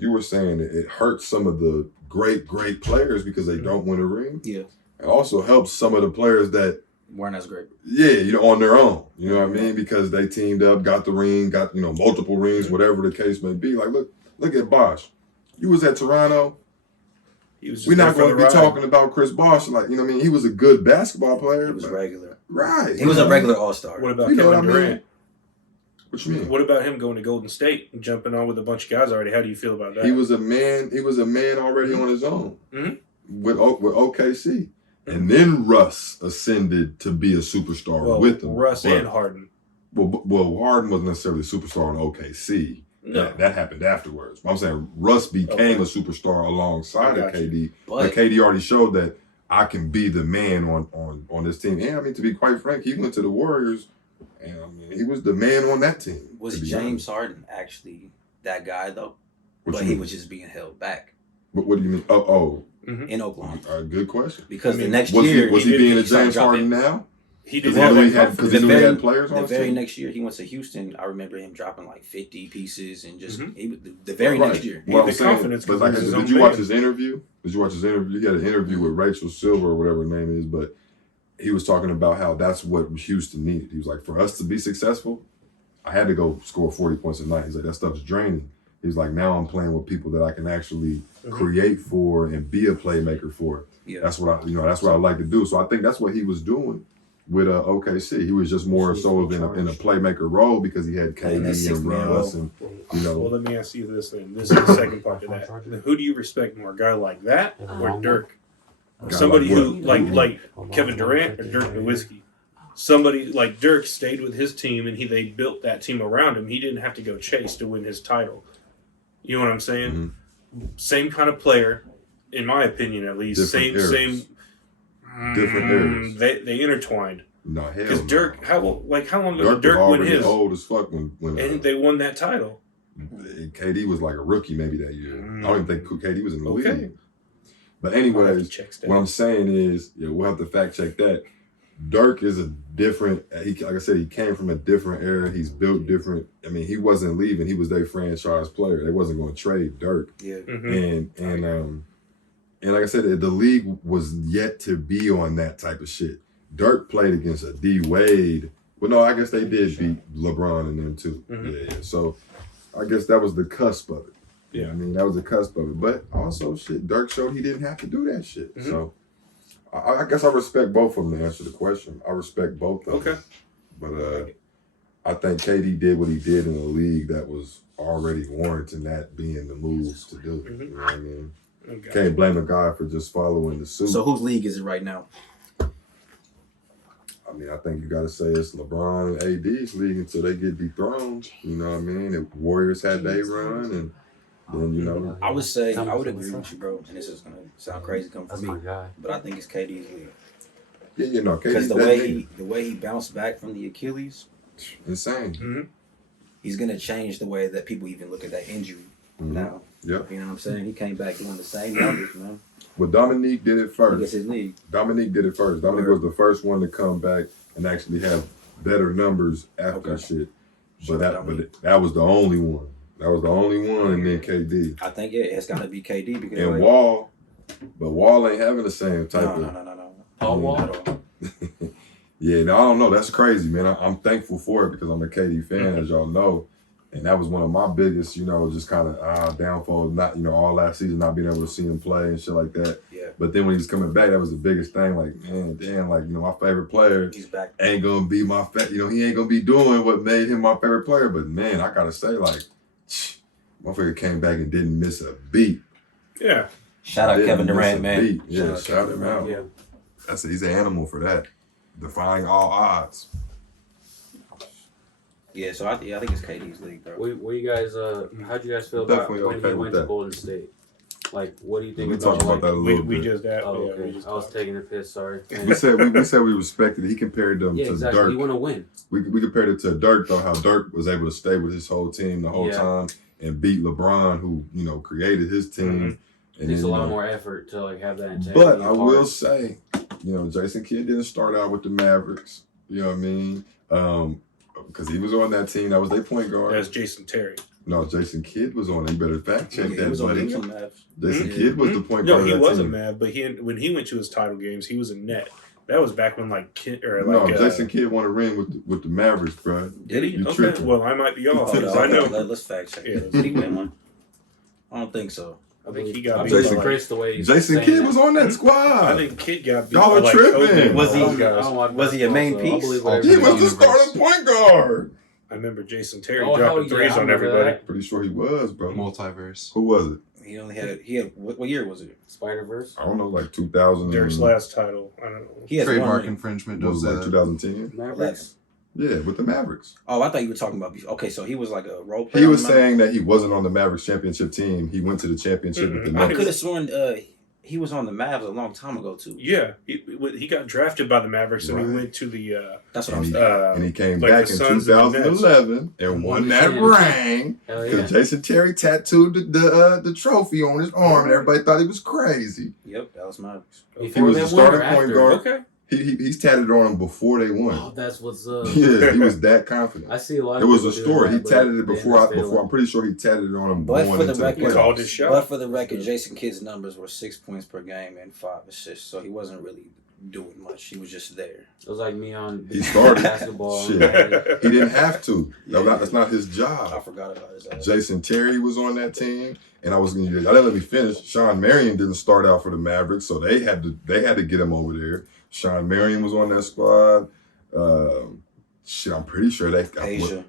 you were saying, it hurts some of the great players because they don't win a ring. Yeah. It also helps some of the players that Weren't as great. yeah, you know, on their own. You know what I mean? Because they teamed up, got the ring, got, you know, multiple rings, whatever the case may be. Like, look at Bosh. You was at Toronto. He was just We're not there for going to the be ride. talking about Chris Bosh. Like, you know what I mean? He was a good basketball player. He was but- regular. Right. He was a regular all-star. What about You know Kevin what I mean? Durant? What you mean? What about him going to Golden State and jumping on with a bunch of guys already? How do you feel about that? He was a man already on his own Mhm. with OKC. And then Russ ascended to be a superstar well, with him. Russ But- and Harden. Well, Harden wasn't necessarily a superstar in OKC. No. That happened afterwards. I'm saying Russ became Okay. a superstar alongside I of got you. KD. But KD already showed that I can be the man on this team. And I mean, to be quite frank, he went to the Warriors, and I mean, he was the man on that team. Was James Harden actually that guy though? But he was just being held back. What do you mean? In Oklahoma. Good question. Because the next was year he being a James Harden now? He did because he knew he had players on the his very team? next year he went to Houston. I remember him dropping like 50 pieces and just the very next year. Well, the confidence. But like, did you watch his interview? He had an interview with Rachel Silver or whatever her name is, but he was talking about how that's what Houston needed. He was like, for us to be successful, I had to go score 40 points a night. He's like, that stuff's draining. He's like, now I'm playing with people that I can actually create for and be a playmaker for. Yeah. That's what that's what I like to do. So I think that's what he was doing with OKC. He was just more so in a playmaker role because he had KD and Russ and Well, let me ask you this then. This is the second part of that. Who do you respect more, a guy like that or Dirk? Somebody who like Kevin Durant or Dirk Nowitzki. Somebody like Dirk stayed with his team and they built that team around him. He didn't have to go chase to win his title. You know what I'm saying? Mm-hmm. Same kind of player, in my opinion at least. Different Same. Different eras. They intertwined. No, hell. Because Dirk, how long ago did Dirk Dirk was win his? old as fuck when And they won that title. KD was like a rookie maybe that year. I don't even think KD was in the Okay. league. But anyways, what I'm saying is, we'll have to fact check that. Dirk is a different. Like I said, he came from a different era. He's built different. I mean, he wasn't leaving. He was their franchise player. They wasn't going to trade Dirk. Yeah. And like I said, the league was yet to be on that type of shit. Dirk played against a D Wade. Well, no, I guess they did beat LeBron and them too. Yeah. So I guess that was the cusp of it. Yeah. I mean, that was the cusp of it. But also, Dirk showed he didn't have to do that shit. So I guess I respect both of them to answer the question. I respect both of them. But I think KD did what he did in a league that was already warranting that being the moves to do. You know what I mean? Okay. Can't blame a guy for just following the suit. So whose league is it right now? I mean, I think you got to say it's LeBron and AD's league until they get dethroned. You know what I mean? The Warriors had their run, and then, I would say, I would agree with you, bro. And this is going to sound crazy coming from me. But I think it's KD's league. Yeah, KD's because the way he bounced back from the Achilles, insane. He's going to change the way that people even look at that injury now. Yeah. You know what I'm saying? He came back doing the same numbers, man. Well, Dominique did it first. It's his league. Dominique did it first. Dominique was the first one to come back and actually have better numbers after shit. But that was the only one. That was the only one, and then KD. I think it's got to be KD because and Wall, but Wall ain't having the same type of. No. Paul Wall. Yeah, no, I don't know. That's crazy, man. I'm thankful for it because I'm a KD fan, as y'all know. And that was one of my biggest, just kind of downfalls, not, all last season, not being able to see him play and shit like that. Yeah. But then when he was coming back, that was the biggest thing. Like, man, damn, like, my favorite player he's back. Ain't going to be he ain't going to be doing what made him my favorite player. But, man, I got to say, like, motherfucker came back and didn't miss a beat. Yeah. Shout out Kevin Durant, man. Yeah, shout him out. Yeah. He's an animal for that. Defying all odds. Yeah, so I think it's KD's league, bro. Where you guys? How'd you guys feel about Definitely when okay he with went that. to Golden State? Like, what do you think We about? talked about that a little We bit. just that. Oh, yeah, okay. we just I was talked. taking a piss. Sorry. We said we respected it. He compared them Yeah, to exactly. Dirk. You want to win. We compared it to Dirk, though, how Dirk was able to stay with his whole team the whole time and beat LeBron, who, created his team. And Takes then, a lot more effort to have that integrity. But I will say, Jason Kidd didn't start out with the Mavericks. You know what I mean? Because he was on that team. That was their point guard. That's Jason Terry. No, Jason Kidd was on it. You better fact check that, buddy. Mavs. Jason Kidd was the point No, guard he of that was a team. Mav, but when he went to his title games, he was a net. That was back when Jason Kidd won a ring with the Mavericks, bro. Did he? You Okay. tripping. Well, I might be off Hold because on, I know. Let's fact check. Yeah. Did he win one? I don't think so. I think he got beat. Jason by, Chris, the way he's Jason saying Kidd that. was on that squad. I think Kid got beat. Y'all by, are tripping. Kobe and Was all he- those guys. Was he a main piece? He was the starting point guard. I remember Jason Terry Oh, hell dropping yeah, threes I on remember everybody. that. Pretty sure he was, bro. Multiverse. Who was it? He had what year was it? Spider-Verse. I don't know, like 2000. Derek's last title. I don't know. He has Trademark one ring. infringement. Was Don't it like say that. 2010? Mavericks. Yeah, with the Mavericks. Oh, I thought you were talking about before. Okay, so he was like a role player. He on was the Mavericks? saying that he wasn't on the Mavericks championship team. He went to the championship with the I Knicks. could have sworn he was on the Mavs a long time ago too. Yeah, he got drafted by the Mavericks and he Right. went to the. That's what I'm And saying. and he came like back the in Suns and the Nets. 2011 and won that ring Hell because yeah. Jason Terry tattooed the trophy on his arm, and everybody thought he was crazy. Yep, that was Mavericks. Before was they the won or starting point after? guard. Okay. He's tatted on him before they won. Oh, that's what's up. Yeah, he was that confident. I see a lot It of was a people doing story. He that, but tatted it they before. end up Before I'm pretty sure he tatted it on him But going for the into record, He called his playoffs. shot. But for the record, Jason Kidd's numbers were 6 points per game and 5 assists, so he wasn't really doing much. He was just there. It was like me on He started. basketball. Shit. He didn't have to. That's not his I job. forgot about his ass. Jason Terry was on that team, and I didn't let me finish. Sean Marion didn't start out for the Mavericks, so they had to get him over there. Sean Marion was on that squad. I'm pretty sure they got Asia,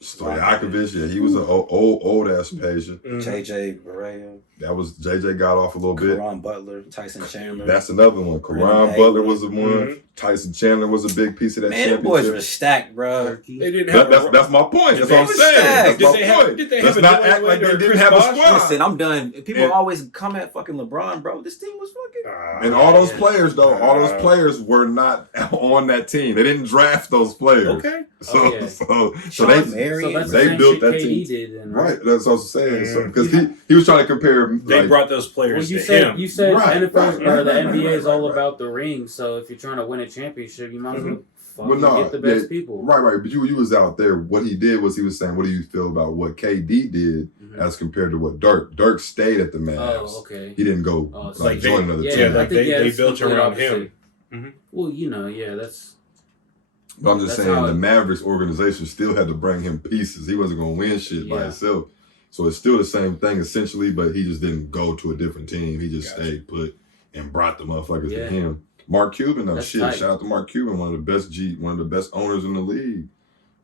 Stojakovic. Yeah, he was an old ass Pager. JJ Barea, That was JJ got off a little bit. Karan Butler, Tyson Chandler. That's another one. Karan Brandon Butler Hayward. was the one. Mhm. Tyson Chandler was a big piece of that Man, them boys championship. were stacked, bro. They didn't have. That's my point. That's Did what I'm they- saying. That's Did my they have- point. did they have Let's a not Dwayne act like Wade or they didn't Chris have a Bosh? squad. Listen, I'm done. People And- always come at fucking LeBron, bro. This team was fucking. And all those Yeah. players, though, all those players were not on that team. They didn't draft those players. Okay. So, Oh, yeah. so Sean they, Marion. So that's They the same built shit that KD team. did then, right. That's what I was saying. So, Mm. because he was trying to compare. They like, brought those Well, players you to said him. you said Right, NFL right, or the right, NBA is right, all right. about the ring. So if you're trying to win a championship, you might as well fucking Well, no, get the best yeah, people. Right. But you was out there. What he did was he was saying, what do you feel about what KD did Mhm. as compared to what Dirk stayed at the Mavs. Oh, okay. He didn't go Oh, so like like join they- another Yeah, team. Yeah, I like think, they it's built complete around opposite. him. Mhm. Well, yeah, that's. But I'm just That's saying how the it- Mavericks organization still had to bring him pieces. He wasn't gonna win shit by Yeah. himself. So it's still the same thing essentially, but he just didn't go to a different team. He just Gotcha. stayed put and brought the motherfuckers Yeah. to him. Mark Cuban, though, That's shit. tight. Shout out to Mark Cuban, one of the best owners in the league.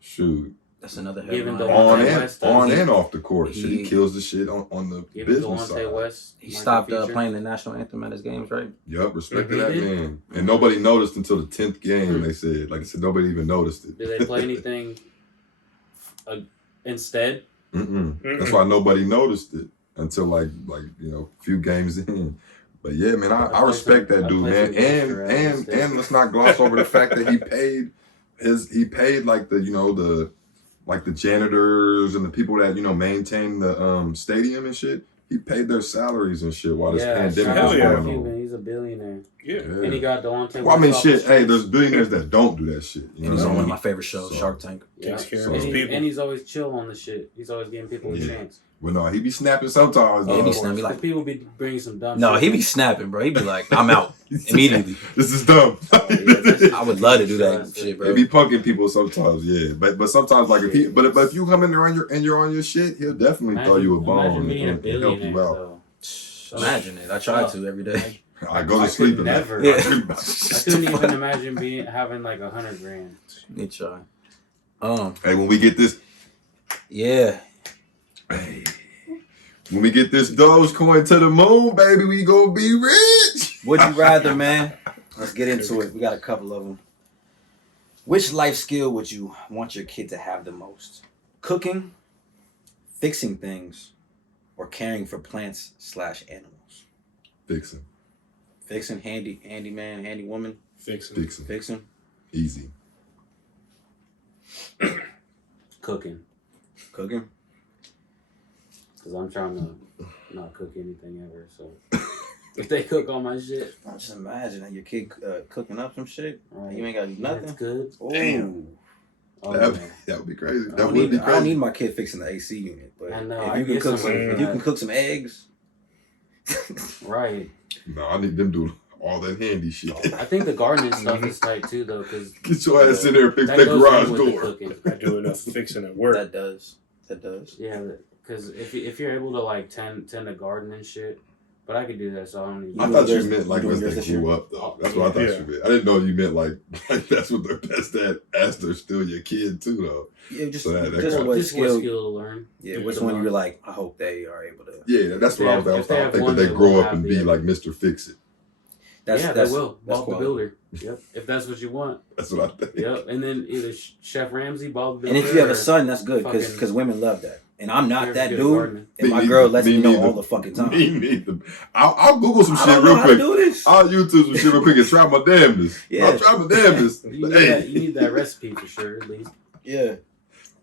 Shoot. That's another Even headline. though On Delonte and West does- and off the court. Shit, he he- kills the shit on the Even business Delonte side. West. He might stopped be featured. playing the national anthem at his games, right? Yup, respect to Mhm. that He did? man. And nobody noticed until the 10th game, they said. Like I said, nobody even noticed it. Did they play anything instead? Mm-mm. Mm-mm. That's why nobody noticed it until a few games in. But yeah, man, I respect that dude, man. And let's not gloss over the fact that he paid like the janitors and the people that maintain the stadium and shit. He paid their salaries and shit while this pandemic hell was yeah. going on. Cuban, he's a billionaire. Yeah. And he got Delonte Well, I mean, West off the shit. Hey, streets. there's billionaires that don't do that shit. You And he's know on what one I of mean? my favorite shows, So- Shark Tank. Takes care So- of his people. And he's always chill on the shit. He's always giving people a Yeah. chance. Well, no, he be snapping sometimes. Yeah, he though. be snapping. Be like, Because people be bringing some dumb no, shit. he be snapping, bro. He be like, I'm out immediately. This is dumb. I would love to do that Shit, shit, They bro. be punking people sometimes, yeah. But sometimes, like if you come in there and you're on your shit, he'll definitely throw you a bone Imagine being a and help billionaire, you out. though. Imagine it. I try to every day. I go I to sleep could in never. that. I couldn't even imagine having like 100 grand. Need try. Hey, when we get this, Yeah. hey, when we get this Dogecoin to the moon, baby, we gonna be rich. Would you rather, man? Let's get into it. We got a couple of them. Which life skill would you want your kid to have the most? Cooking, fixing things, or caring for plants/animals? Fixing, Fixing, handyman, handy woman, Fixing. fixing. easy. Cooking. Cooking. Because I'm trying to not cook anything ever. So if they cook all my shit, I just imagine that your kid cooking up some shit. right, You ain't got to do nothing. It's good. Ooh. Damn. Oh, That yeah. would be crazy. I That don't, would be need, I don't need crazy. my kid fixing the AC unit, but I know, if I you can get cook some, somebody for if you that. can cook some eggs, Right. No, I need them doing all that handy shit. I think the gardening stuff is tight too, though, because Get your ass in there and fix that that goes garage in with the door. cooking. I do enough fixing at work. that does. Yeah, because if you're able to like tend a garden and shit, but I could do that, so I don't need. I You thought doing you yours- meant like you as doing they yours this grew year? up, though. That's what I thought Yeah. you meant. I didn't know you meant like that's what they're best at as they're still your kid too, though. Yeah, just So that just kinda- what Just one skill. skill to learn. Yeah, which one you're like? I hope they are able to. Yeah, that's what I was. If they I have think one, that they they grow will up and have be the like Mr. Fix It. That's yeah, that's they will. That's Bob the quality. Builder. Yep, if that's what you want. That's what I think. Yep, and then either Chef Ramsay, Bob the And if Builder, you have a or son, that's good fucking- because women love that. And I'm not You're that good at dude. gardening. And my Me girl neither. lets Me me know neither. all the fucking time. Me neither. I'll Google some I shit don't know real how quick. to do this. I'll YouTube some shit real quick and try my damnedest. Yeah. I'll try my damnedest. You need, Hey, that, you need that recipe for sure, at least. Yeah.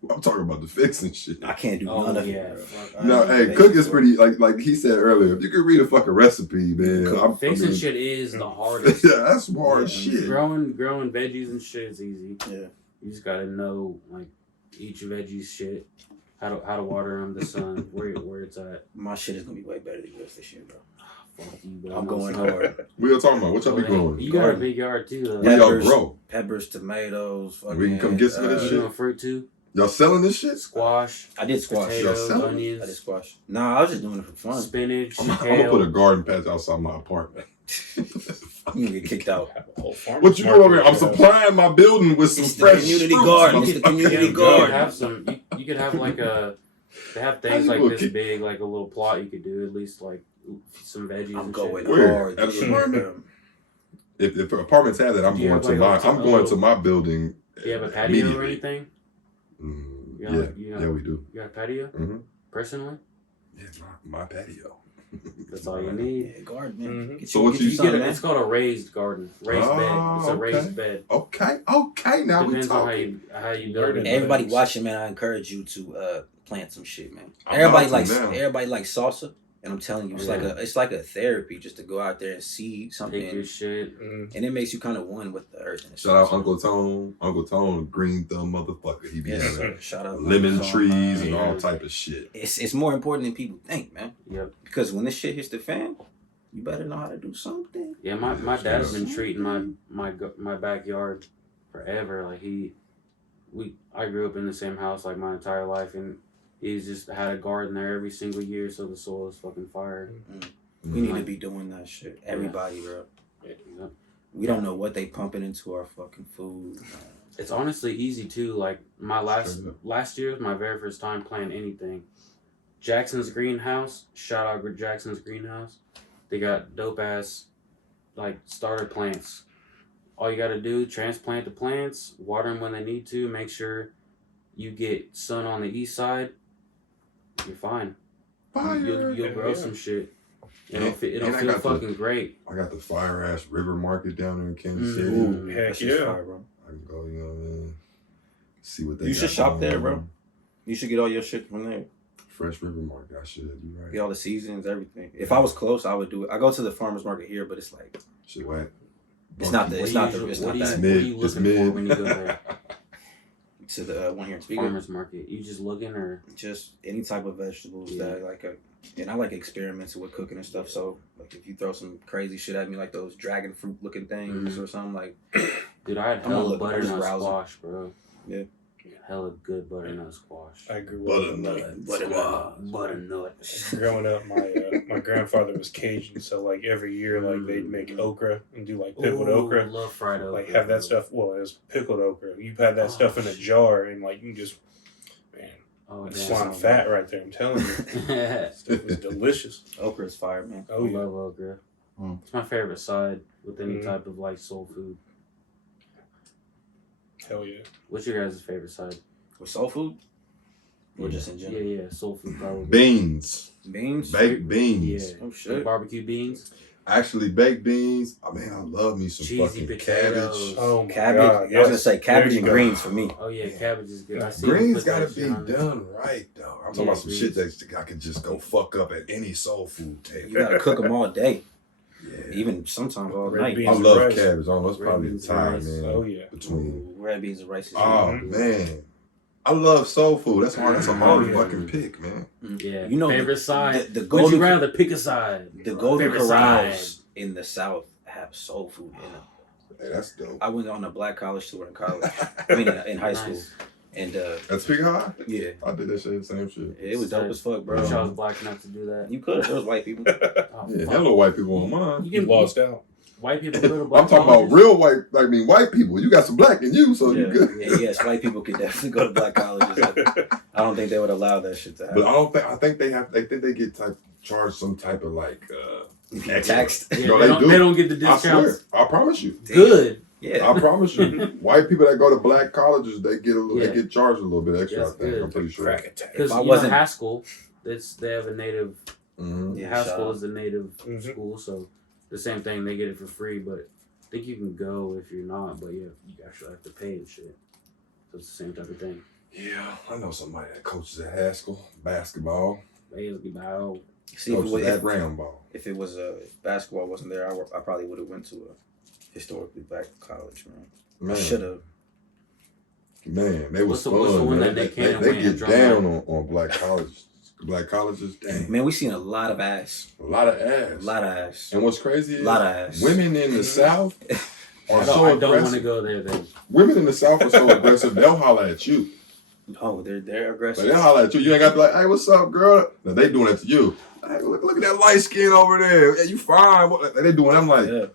I'm talking about the fixing shit. I can't do Oh, none of yeah, it. Bro. fuck. I No, ain't hey, basic, cook is bro. pretty, like he said earlier, if you could read a fucking recipe, man. Cook. Fixing shit is the hardest. Yeah, that's some hard Yeah, shit. Growing veggies and shit is easy. Yeah. You just gotta know like each veggie's shit, how to water them, the sun, where it's at. My shit is gonna be way better than yours this year, bro. Fuck you, bro. I'm going It's not- hard. We are talking about what y'all be growing. You got a Garden. big yard too, though. Where y'all Peppers. grow? Peppers, tomatoes, fucking. We can come get some of this You shit? doing fruit too? Y'all selling this shit? Squash, I did squash. potatoes, selling? onions, I did squash. Nah, I was just doing it for fun. spinach, I'm gonna kale. put a garden patch outside my apartment. You gonna get kicked out. Have a whole farmer's What you do market over here? I'm there. supplying my building with some It's the fresh community fruits, garden. It's the motherfucker. community You garden. could have some. You could have like a. They have How things you like gonna this keep- big, like a little plot. You could do at least like some veggies. I'm and going shit. Where? hard. At this the year, apartment? bro. If apartments have that, I'm Do you going have, to like, my a I'm going to little- my building. Do you have a patio or immediately. anything? Mm, You yeah, got- you got- yeah, we do. You got a patio Mm-hmm. personally? Yeah, my patio. That's all you need. Yeah, garden, man. Mhm. Get So you, what get you you You something, get man. it's called a raised garden, raised Oh, bed. It's a okay. raised bed. Okay. Now we Depends on talking. how you build it. Everybody but watching, man. I encourage you to plant some shit, man. I'm Everybody about to likes now. salsa, and I'm telling you, Yeah. it's like a therapy just to go out there and see Pick something, your shit. Mm. and it makes you kind of one with the earth. And Shout out stuff. Uncle Tone. Uncle Tone, green thumb motherfucker. He be Yes, having sir. Shout out lemon Uncle Tom. trees and Yeah. all type of shit. It's more important than people think, man. Yep. Because when this shit hits the fan, you better know how to do something. Yeah, my dad's been treating my backyard forever. Like I grew up in the same house like my entire life, and he's just had a garden there every single year, so the soil is fucking fire. We need to be doing that shit. Everybody, bro. Yep. We don't know what they pumping into our fucking food. It's honestly easy too. Like my Straight up. last year was my very first time planting anything. Jackson's greenhouse. Shout out Jackson's greenhouse. They got dope ass like starter plants. All you gotta do, transplant the plants, water them when they need to, make sure you get sun on the east side. You're fine. Fire. You'll grow Yeah. some shit. And- It'll and I feel got the- fucking great. I got the fire ass river market down there in Kansas City. Mm. Heck That shit's yeah. fire, bro. I can go, you know what I mean? See what they You got should shop going there, on. bro. You should get all your shit from there. Fresh river market. I should. You right. Get all the seasons, everything. If I was close, I would do it. I go to the farmers market here, but it's like Shit whack. it's not the What it's do you not the usually- it's what not do you- that what are Mid. you It's looking for mid. when you go there? to the one here in Topeka. Farmers market. You just looking or Just any type of vegetables Yeah. that and I like experimenting with cooking and stuff. So like if you throw some crazy shit at me, like those dragon fruit looking things Mhm. or something, like dude, I had I'm gonna hella look, I'm just butternut browsing. squash, bro. Yeah. Hella good butternut squash. I grew up Butternut. growing up. My grandfather was Cajun, so like every year, like they'd make okra and do like pickled Ooh, okra. love fried okra. Like have that stuff. Well, it was pickled okra. You had that Oh, stuff in a shit. jar and like you just man, Oh, it's damn. slime fat right there. I'm telling you, I stuff was delicious. okra is fire, man. Oh yeah. love okra. Mm. It's my favorite side with any Mhm. type of like soul food. Hell yeah. What's your guys' favorite side? With soul food, or just in Yeah, general. yeah, soul food probably. Beans. Beans. Baked beans. Yeah. Oh Like shit. barbecue beans, Actually, baked beans. I mean, I love me some cheesy fucking potatoes. cabbage. Oh my Cabbage. god. I was gonna yes. say cabbage There and you go. greens for me. Oh yeah, cabbage is good. I see Greens you put gotta that be shit on there. done right, though. I'm talking Yeah, about some shit greens. that I could just go fuck up at any soul food table. You gotta cook them all day, Yeah. even sometimes all Red night. beans. I and love rice. cabbage. I don't know. It's Red probably the beans and time, rice. man. Oh yeah. Between. Ooh, red beans and rice is Oh Mhm. man, I love soul food. That's hard. That's a hard yeah. fucking pick, man. Yeah, You know, favorite side. the Would golden you rather pick a side? the Golden Favorite Corrals side. in the South have soul food in them. Hey, that's dope. I went on a black college tour in college. I mean, in high school, Nice. and That's Big High. yeah, I did that shit. Same shit. it was dope as fuck, I wish I bro. was black enough to do that. You could. There was white people. Oh, Yeah, fuck. hello, white people on mine. You You can lost out. white people go to black I'm talking about colleges? real white. I mean, white people. You got some black in you, so you Yeah. good. And yes, white people could definitely go to black colleges. I don't think they would allow that shit to happen. But I don't think. I think they have. They think they get charged some type of like Taxed. Yeah, No, they, they don't, do. they don't get the I swear. discounts. I promise you. Good. Yeah. I promise you. White people that go to black colleges, they get Yeah. they get charged a little bit extra. That's I think. good. I'm pretty sure. Crack attack. Because If I you wasn't- know Haskell, they have a native. Mm-hmm. Yeah, Haskell Shaw. is a native Mhm. school, so the same thing. They get it for free, but I think you can go if you're not. But yeah, you actually have to pay and shit. So it's the same type of thing. Yeah, I know somebody that coaches at Haskell basketball. Basketball. See, if it Coaches was, at round ball. if it was if basketball wasn't there, I probably would have went to a historically black college, man. I Man, should have. man, they was What's the fun. one Man. that They went get and down on black colleges. Black colleges, damn, Man, we seen a lot of ass. a lot of A ass. lot of ass. And what's crazy A is lot of ass. women in the South are I so don't want to aggressive. go there then. Women in the South are so aggressive. They'll holler at you. Oh, they're Like aggressive. they'll holler at you. You ain't got to be like, "Hey, what's up, girl?" No, they doing it to you. Hey, look at that light skin over there. Yeah, you fine. What they doing? I'm like, Yeah.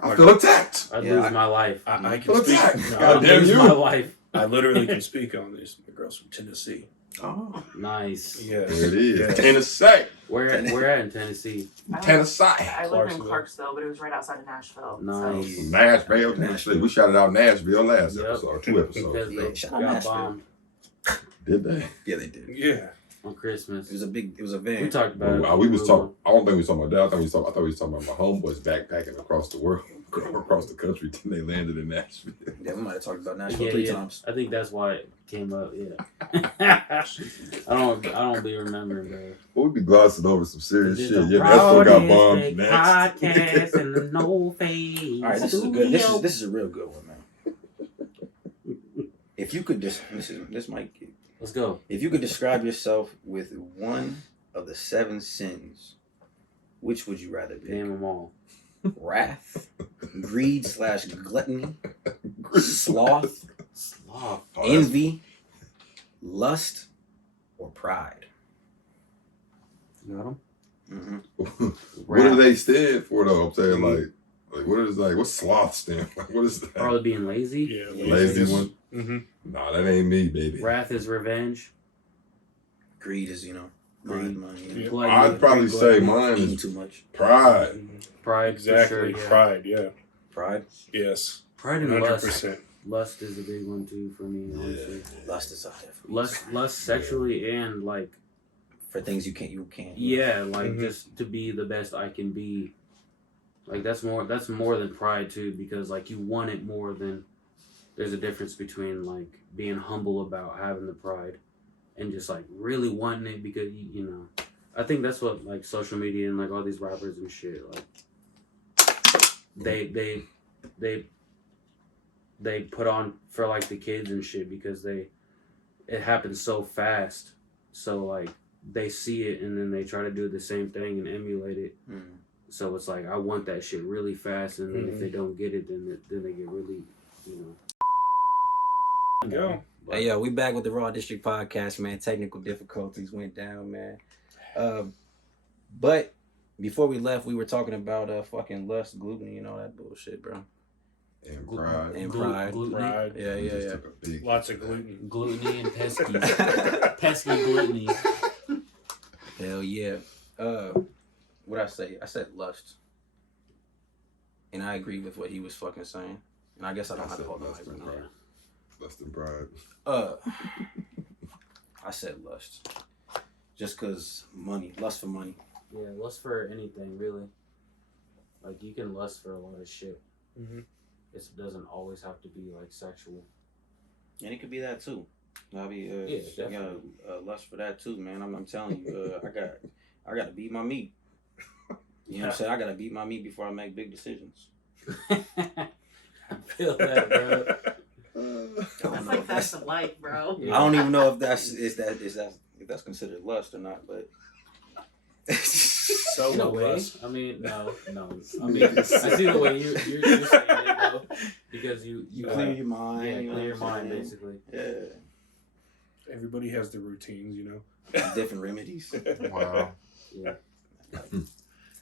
I feel attacked. I'd Yeah, lose my life. I Feel can speak. attacked. No, God I'd damn lose you. my life. I literally can speak on this. My girl's from Tennessee. Oh. Nice. Yeah. There it is. Yeah. Tennessee. Where at in Tennessee? Tennessee. I live in Clarksville. Clarksville, but it was right outside of Nashville. Nice. So. Nashville, Tennessee. We shouted out Nashville last Yep. episode, 2 episodes. Because Yeah, they shout out got Nashville. bombed Did they? Yeah, they did. Yeah. on Christmas. It was a We van. talked about it. We was talking. I don't think we was talking about that. I thought we was talking about my homeboys backpacking across the world, across the country. Till they landed in Nashville. Yeah, we might have talked about Nashville 3 times. I think that's why it came up. Yeah. I don't be remembering, bro. But we be glossing over some serious This shit. is Yeah, the Nashville got Raw bombed District next. Podcast and the No Face. All right, this is a good. This is a real good one, man. If you could this might. Let's go. If you could describe yourself with one of the 7 sins, which would you rather be? Name them all. Wrath, greed/gluttony, sloth, Sloth. Oh, that's- envy, lust, or pride. You got them? Mm-hmm. What do they stand for though? I'm saying like what is what's sloth stand for? What is that? Probably being lazy. Yeah. Lazy one? Mm-hmm. Nah, that ain't me, baby. Wrath is revenge. Greed is, greed, money. Yeah. Gluttony- I'd probably say mine Eating is too much. pride. Pride. Exactly. For sure, yeah. Pride. Yeah. Pride. Yes. Pride and lust. 100%. Lust is a big one too for me. Honestly. Lust is up there for me. Lust sexually and like For things you can't. yeah, like Mhm. just to be the best I can be. Like that's more than pride too, because like you want it more than there's a difference between like being humble about having the pride and just like really wanting it because you know. I think that's what like social media and like all these rappers and shit like they put on for like the kids and shit because it happens so fast. So like they see it and then they try to do the same thing and emulate it. Mm. So it's like I want that shit really fast, and then if Mhm. they don't get it, then they get really, Go. But Hey, yo, we back with the Raw District podcast, man. Technical difficulties went down, man. But before we left, we were talking about fucking lust, gluttony, and all that bullshit, bro. And pride. And pride. Gluttony, Pride. Yeah, We yeah, just yeah. took a big- Lots of gluten. gluttony and pesky, pesky gluttony. Hell yeah. What I say? I said lust. And I agree with what he was fucking saying. And I guess I don't have to hold the mic right now. Less than pride. I said lust. Just cause money, lust for money. Yeah, lust for anything really. Like you can lust for a lot of shit. Mm-hmm. It doesn't always have to be like sexual. And it could be that too. I be Yeah, definitely. lust for that too, man. I'm telling you, I gotta beat my meat. You know what I'm saying? I gotta beat my meat before I make big decisions. I feel that, bro. That's like facts of life, bro. Yeah. I don't even know if that's considered lust or not, but So In a way, lust. I mean, no. I mean, I see the way you're saying it, though, because you clear your mind. yeah, you know clear your what I'm mind, saying? basically. Yeah, Everybody has their routines, you know. different remedies. Wow. Yeah.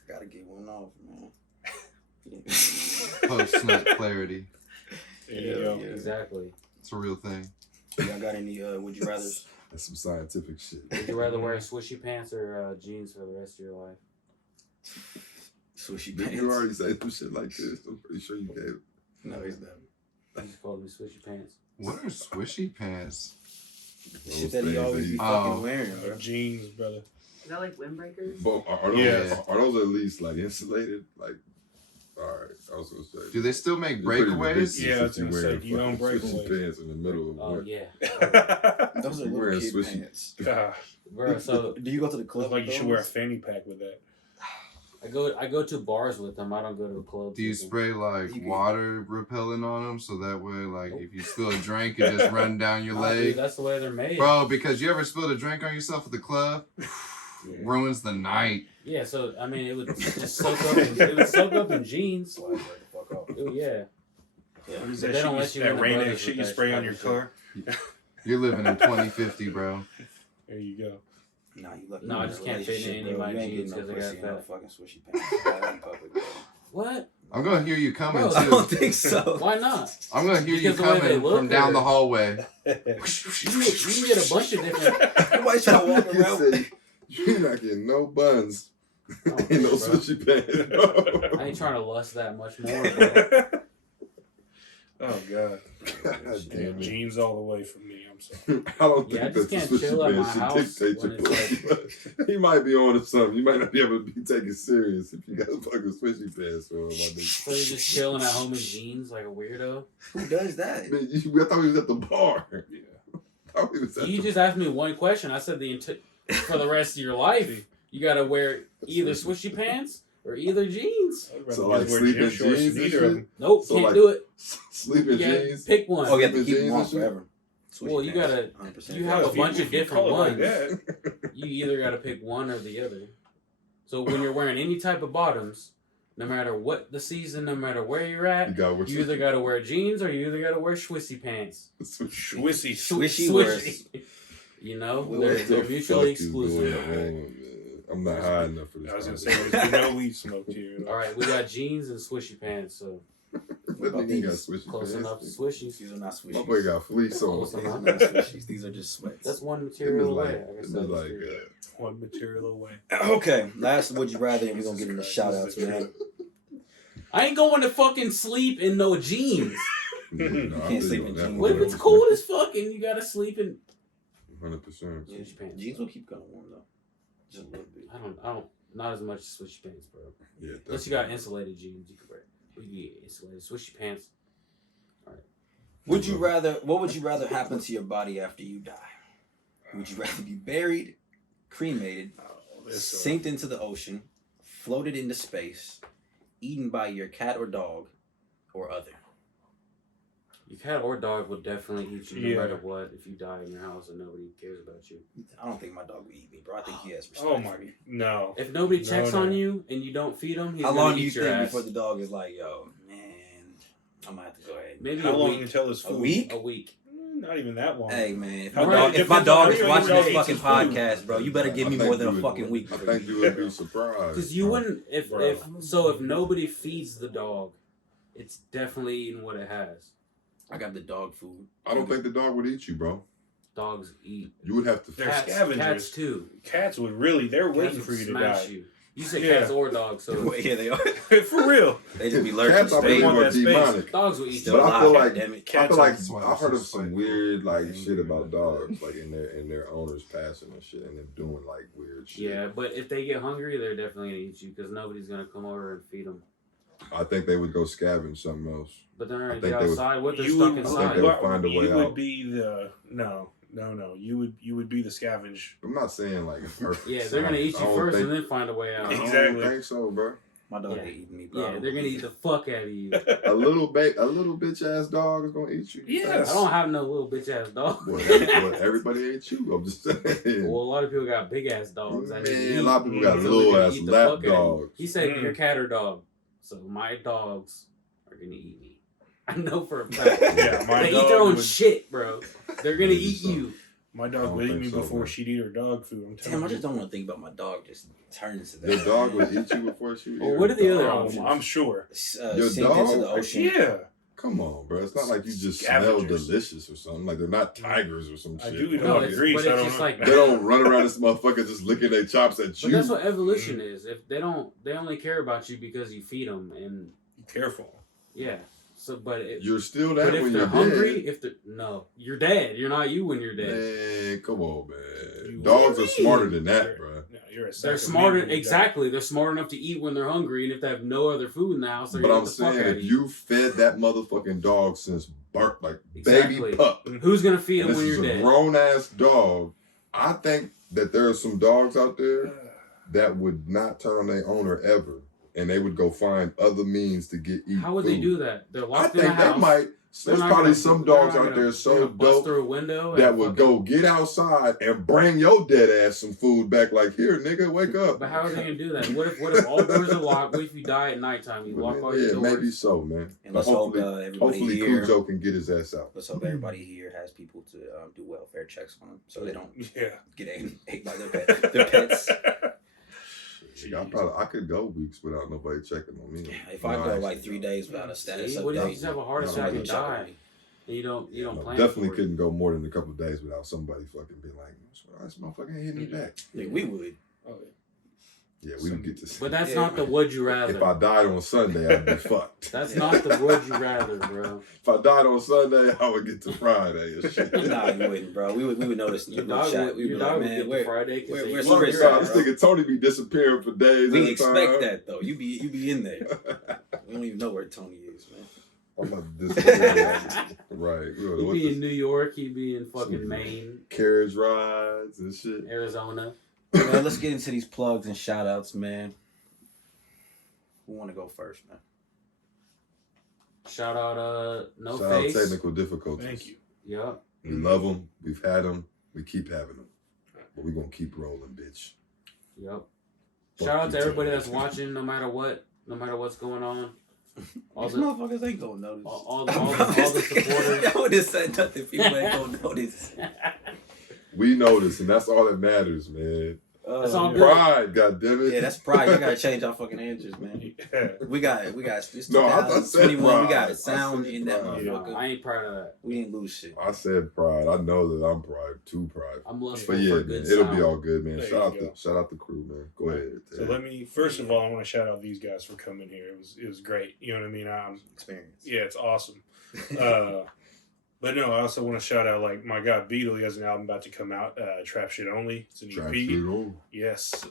Gotta get one off, man. Post nut clarity. There you go. Yeah. Exactly. It's a real thing. Y'all got any would you rather's? That's some scientific shit. Would you rather wear swishy pants or jeans for the rest of your life? Swishy Did pants. you already say some shit like this? I'm pretty sure you gave. No, he's not. He just called me Swishy Pants. What are swishy pants? Shit that he always be Oh. fucking wearing, bro. Jeans, brother. Is that like windbreakers? But are those Yeah. are those at least like insulated? Like, all right, I was gonna say. Do they still make You're pretty breakaways? ridiculous Yeah, I was if you gonna say, wearing do you own fucking swishy breakaways? pants in the middle of Oh winter. yeah, Those are You little wearing kid swishy- pants. God, bro. So Do you go to the club? look like with you should wear a those? fanny pack with that. I go to bars with them. I don't go to the clubs. Do you with them. spray like You can- water repellent on them so that way, like, Nope. if you spill a drink, it just run down your Nah, dude, leg? that's the way they're made. Bro, because you ever spilled a drink on yourself at the club, ruins the night. Yeah, so I mean, it would just soak up. It would soak up in jeans. Slide right the fuck off. It would- yeah. What is But that they don't shit? let you That in the rain brothers shit with you that spray on type your of car? You're living in 2050, bro. There you go. Nah, you lucky. No, you're I in a just can't fit in relationship, any bro. of my You ain't jeans getting no 'cause I got pussy in no fat. fucking swishy pants. Out in public, bro. What? I'm gonna hear you coming I don't too. think so. Why not? I'm gonna hear you Because the way they coming look from down or- the hallway. You can get a bunch of different. Nobody's trying to walk You around. said you're not getting no buns. Oh, Ain't no bro. swishy pants. I ain't trying to lust that much more. Bro. Oh God. God damn it. Jeans all the way for me. I'm sorry. I don't Yeah, I think just that can't the chill swishy at my pants should house dictate when your it's pussy. But he might be on to something. You might not be able to be taken serious if you got fucking swishy pants on. My nigga. So you're just chilling at home in jeans like a weirdo. Who does that? I thought he was at the bar. Yeah. I thought he was at You the just asked me one question. I said for the rest of your life, you gotta wear either swishy pants or either jeans. I'd rather So, just like, wear sleep gym in shorts jeans than and either of shit? them. Nope, So, can't like, do it. sleeping You gotta jeans. pick one. Oh, you have to Sleeping keep them jeans on and shit? forever. Well, you gotta- 100%. you have a If bunch of if you different call it like ones. that, You either gotta pick one or the other. So when you're wearing any type of bottoms, no matter what the season, no matter where you're You at, got you either gotta wear jeans or you either gotta wear Swissy pants. Swissy. Swishy wears. You know, What they're, the they're mutually Fuck is going exclusive. on, man? I'm not high enough for this. I was gonna say conversation. there's no weed smoked here. All right, we got jeans and Swishy pants, so That nigga ain't got swishy close enough to pants. Swishies. These are not My swishies. boy got fleece on. Close These enough. are not swishies. These are just sweats. That's one It was material like, away. it I guess was that's like, true. One material away. Okay, last would you rather, and we're gonna get into shout outs, man. I ain't going to fucking sleep in no jeans. no, You can't sleep in jeans. What if it's cold as fuck and you gotta sleep in 100%. Swishy pants? Jeans will keep kind of warm though. Just a little bit. I don't, not as much as Swishy pants, bro. Yeah, Unless you got insulated jeans, you can wear. We can get insulated Swishy pants. Would you rather? What would you rather happen to your body after you die? Would you rather be buried, cremated, Oh, this sinked into the ocean, floated into space, eaten by your cat or dog, or other? Your cat or dog will definitely eat you no Yeah. matter what if you die in your house and nobody cares about you. I don't think my dog would eat me, bro. I think he has respect. Oh for my, me. no. If nobody No, checks no. on you and you don't feed him, he's How gonna long do you eat your think ass. before the dog is like, yo, man, I'm gonna have to go ahead. Maybe How a long week. until his A food? week? A week. Not even that long. Hey man, if How my long- dog, it if my depends dog on is how watching your this dog fucking eats his food. podcast, bro, you better give me more than a fucking week. I think you would be surprised. Because you wouldn't if Bro. if nobody feeds the dog, it's definitely eating what it has. I got the dog food. I don't think the dog would eat you, bro. Dogs eat. You would have to. They're Cats, scavengers. cats too. Cats would really, they're Cats waiting would for you to smash die. you. You said Yeah. cats or dogs, so Yeah, they are. For real. They just be lurking. Cats, I They believe, want are that space. demonic. dogs will eat Still you. But I feel alive, like damn it. I Cats feel like That's why I've heard I'm of so some spiteful. weird like shit about dogs, like in their owners passing and shit, and them doing like weird shit. Yeah, but if they get hungry, they're definitely gonna eat you because nobody's gonna come over and feed them. I think they would go scavenge something else. But they're gonna I get think they would- outside. What they're You stuck would, inside. they would find a way you would out. be the no. You would be the scavenge. I'm not saying like perfect. Yeah, they're gonna eat I you don't first think- and then find a way out. I don't Exactly. think so, bro. My dog Yeah. ain't eating me, bro. Yeah, they're gonna eat the fuck out of you. A little bitch ass dog is gonna eat you. Yes. I don't have no little bitch ass dog. Well, everybody ain't you. I'm just saying. Well, a lot of people got big ass dogs. I Man, a lot of people got So they're little gonna ass eat the lap fuck out of you. dogs. He said Mm. your cat or dog. So my dogs are gonna eat me. I know for a fact. Yeah, my They eat dog their own would, shit, bro. They're gonna Maybe eat so. you. My I dog don't would eat think me so, before man. she'd eat her dog food. I'm telling Damn, I you. just don't want to think about my dog just turning to that. Your dog would eat you before she would Well, eat what her are the other dog. options? I'm sure. Your Sinked into dog? the ocean. Yeah. Come on, bro. It's not like you just Scavengers. smell delicious or something. Like they're not tigers or some I shit. do eat a No, lot of it's- grease. but I it's don't just know. like- They don't run around this motherfucker just licking their chops at But you. that's what evolution is. If they only care about you because you feed them, and Be careful. yeah. So, but You're still that but if when they're you're hungry, dead. you're dead. You're not you when you're dead. Man, come on, man. You- Dogs What are do you smarter mean? than that, bro. No, you're a sack They're of meat smarter, when you die. exactly. They're smart enough to eat when they're hungry, and if they have no other food in the house, they're But gonna I'm eat the fuck saying, out of if you. you fed that motherfucking dog since birth, like Exactly. baby pup, Who's gonna feed and them this when is you're a dead? grown ass dog, I think that there are some dogs out there that would not turn on their owner ever, and they would go find other means to get eat. How would food. they do that? They're I locked in a think they house. might. They're There's not probably gonna- some they're dogs not out gonna- there they're so gonna bust dope through a window that and would fucking- go get outside and bring your dead ass some food back. Like, here, nigga, wake up. But how are they gonna do that? What if all doors are locked? What if you die at nighttime? You lock all your Yeah, doors. maybe so, man. And But let's hope hopefully, everybody here. Cujo can get his ass out. Let's hope everybody here has people to do welfare checks on them, so they don't Yeah. get ate by their pets. Shit, I could go weeks without nobody checking on me. If I go like 3 days without a status See, what if you update, just have a heart No, attack nobody and check on die? And you don't No, plan definitely for it. couldn't go more than a couple of days without somebody fucking being like, this motherfucker ain't hitting me back. like, we would. Oh, Yeah, we would get to see. But that's Yeah. not the would you rather. If I died on Sunday, I'd be fucked. That's not the would you rather, bro. If I died on Sunday, I would get to Friday and shit. Nah, you wouldn't, bro. We would notice in the Your group dog, chat. We your would be like, dog would man, get where? to Friday because where's Oh, Chris God, at, this bro? nigga Tony be disappearing for days. We at a expect time. that though. You be in there. We don't even know where Tony is, man. I'm about to disappear. Right. He'd What be this- in New York. He'd be in fucking Maine, carriage rides and shit. Arizona. Man, let's get into these plugs and shout outs, man. Who want to go first, man? Shout out, No Shout out Face. technical difficulties. thank you. Yep. We love them. We've had them. We keep having them. But we're going to keep rolling, bitch. Yep. Fuck Shout out you, to everybody Tony. that's watching, no matter what's going on. All These the motherfuckers ain't gonna notice. all the supporters. I would have said nothing. People ain't gonna notice. We notice, and that's all that matters, man. That's all good. Pride, goddammit. Yeah, that's pride. You gotta change our fucking answers, man. Yeah. We got. It's No, I said 2021. We pride. got I a sound said in that pride. No, motherfucker. I ain't proud of that. We didn't lose shit. I said pride. I know that I'm too prideful. I'm lustful But yeah, for man, good it'll sound. be all good, man. There Shout you out the crew, man. Go ahead. So let me first of all, I want to shout out these guys for coming here. It was great. You know what I mean? Experience. Yeah, it's awesome. But no, I also want to shout out like my guy Beetle. He has an album about to come out. Trap Shit Only. It's an Trap EP. shit on. Yes.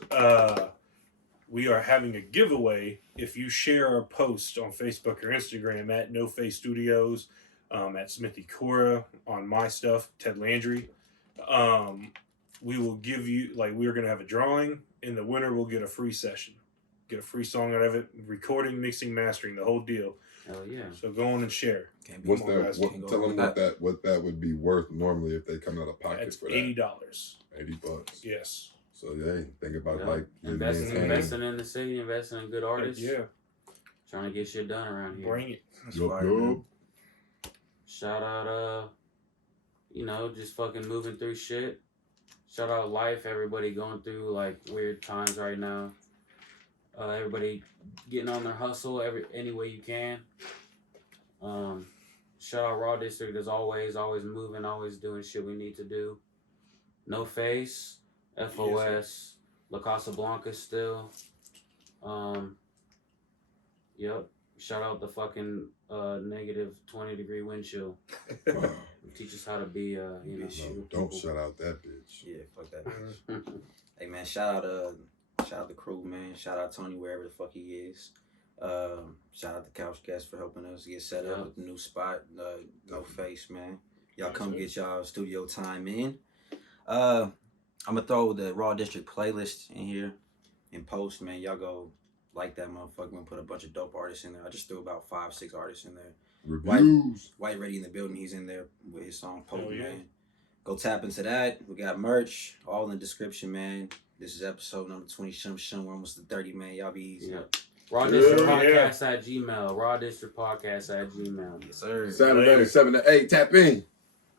We are having a giveaway if you share our post on Facebook or Instagram at No Face Studios, at Smithy Cora, on my stuff, Ted Landry. We will give you, like, we are going to have a drawing, and the winner will get a free session. Get a free song out of it, recording, mixing, mastering, the whole deal. Hell yeah. So go on and share. Can't be What's Come on, that? guys, What, can't go tell wrong them with what that would be worth normally if they come out of pocket That's for that. $80. $80. Yes. So yeah, think about Yeah. like Investing in the city, investing in good artists. Yeah. Trying to get shit done around here. Bring it. That's Yup, fire, yup. man. Shout out, just fucking moving through shit. Shout out life, everybody going through like weird times right now. Everybody getting on their hustle any way you can. Shout out Raw District as always moving, always doing shit we need to do. No Face, FOS, La Casa Blanca still. Yep. Shout out the fucking negative 20-degree wind chill. Wow. Teach us how to be, No, don't shout out that bitch. Yeah, fuck that. Hey man, shout out the crew, man. Shout out Tony wherever the fuck he is. Shout out the Couch Guest for helping us get set up with the new spot. No Face, man. Y'all come get y'all studio time in. I'm gonna throw the Raw District playlist in here in post, man. Y'all go like that motherfucker. I'm gonna put a bunch of dope artists in there. I just threw about 5-6 artists in there. Reviews. White Ready in the building. He's in there with his song Potent, Oh, yeah. man. Go tap into that. We got merch all in the description, man. This is episode number 20. We're almost to 30, man. Y'all be easy. Yeah. Raw District Yeah. Podcast at Gmail. Raw District Podcast at Gmail. Yes, sir. Saturday, 7 to 8. Tap in.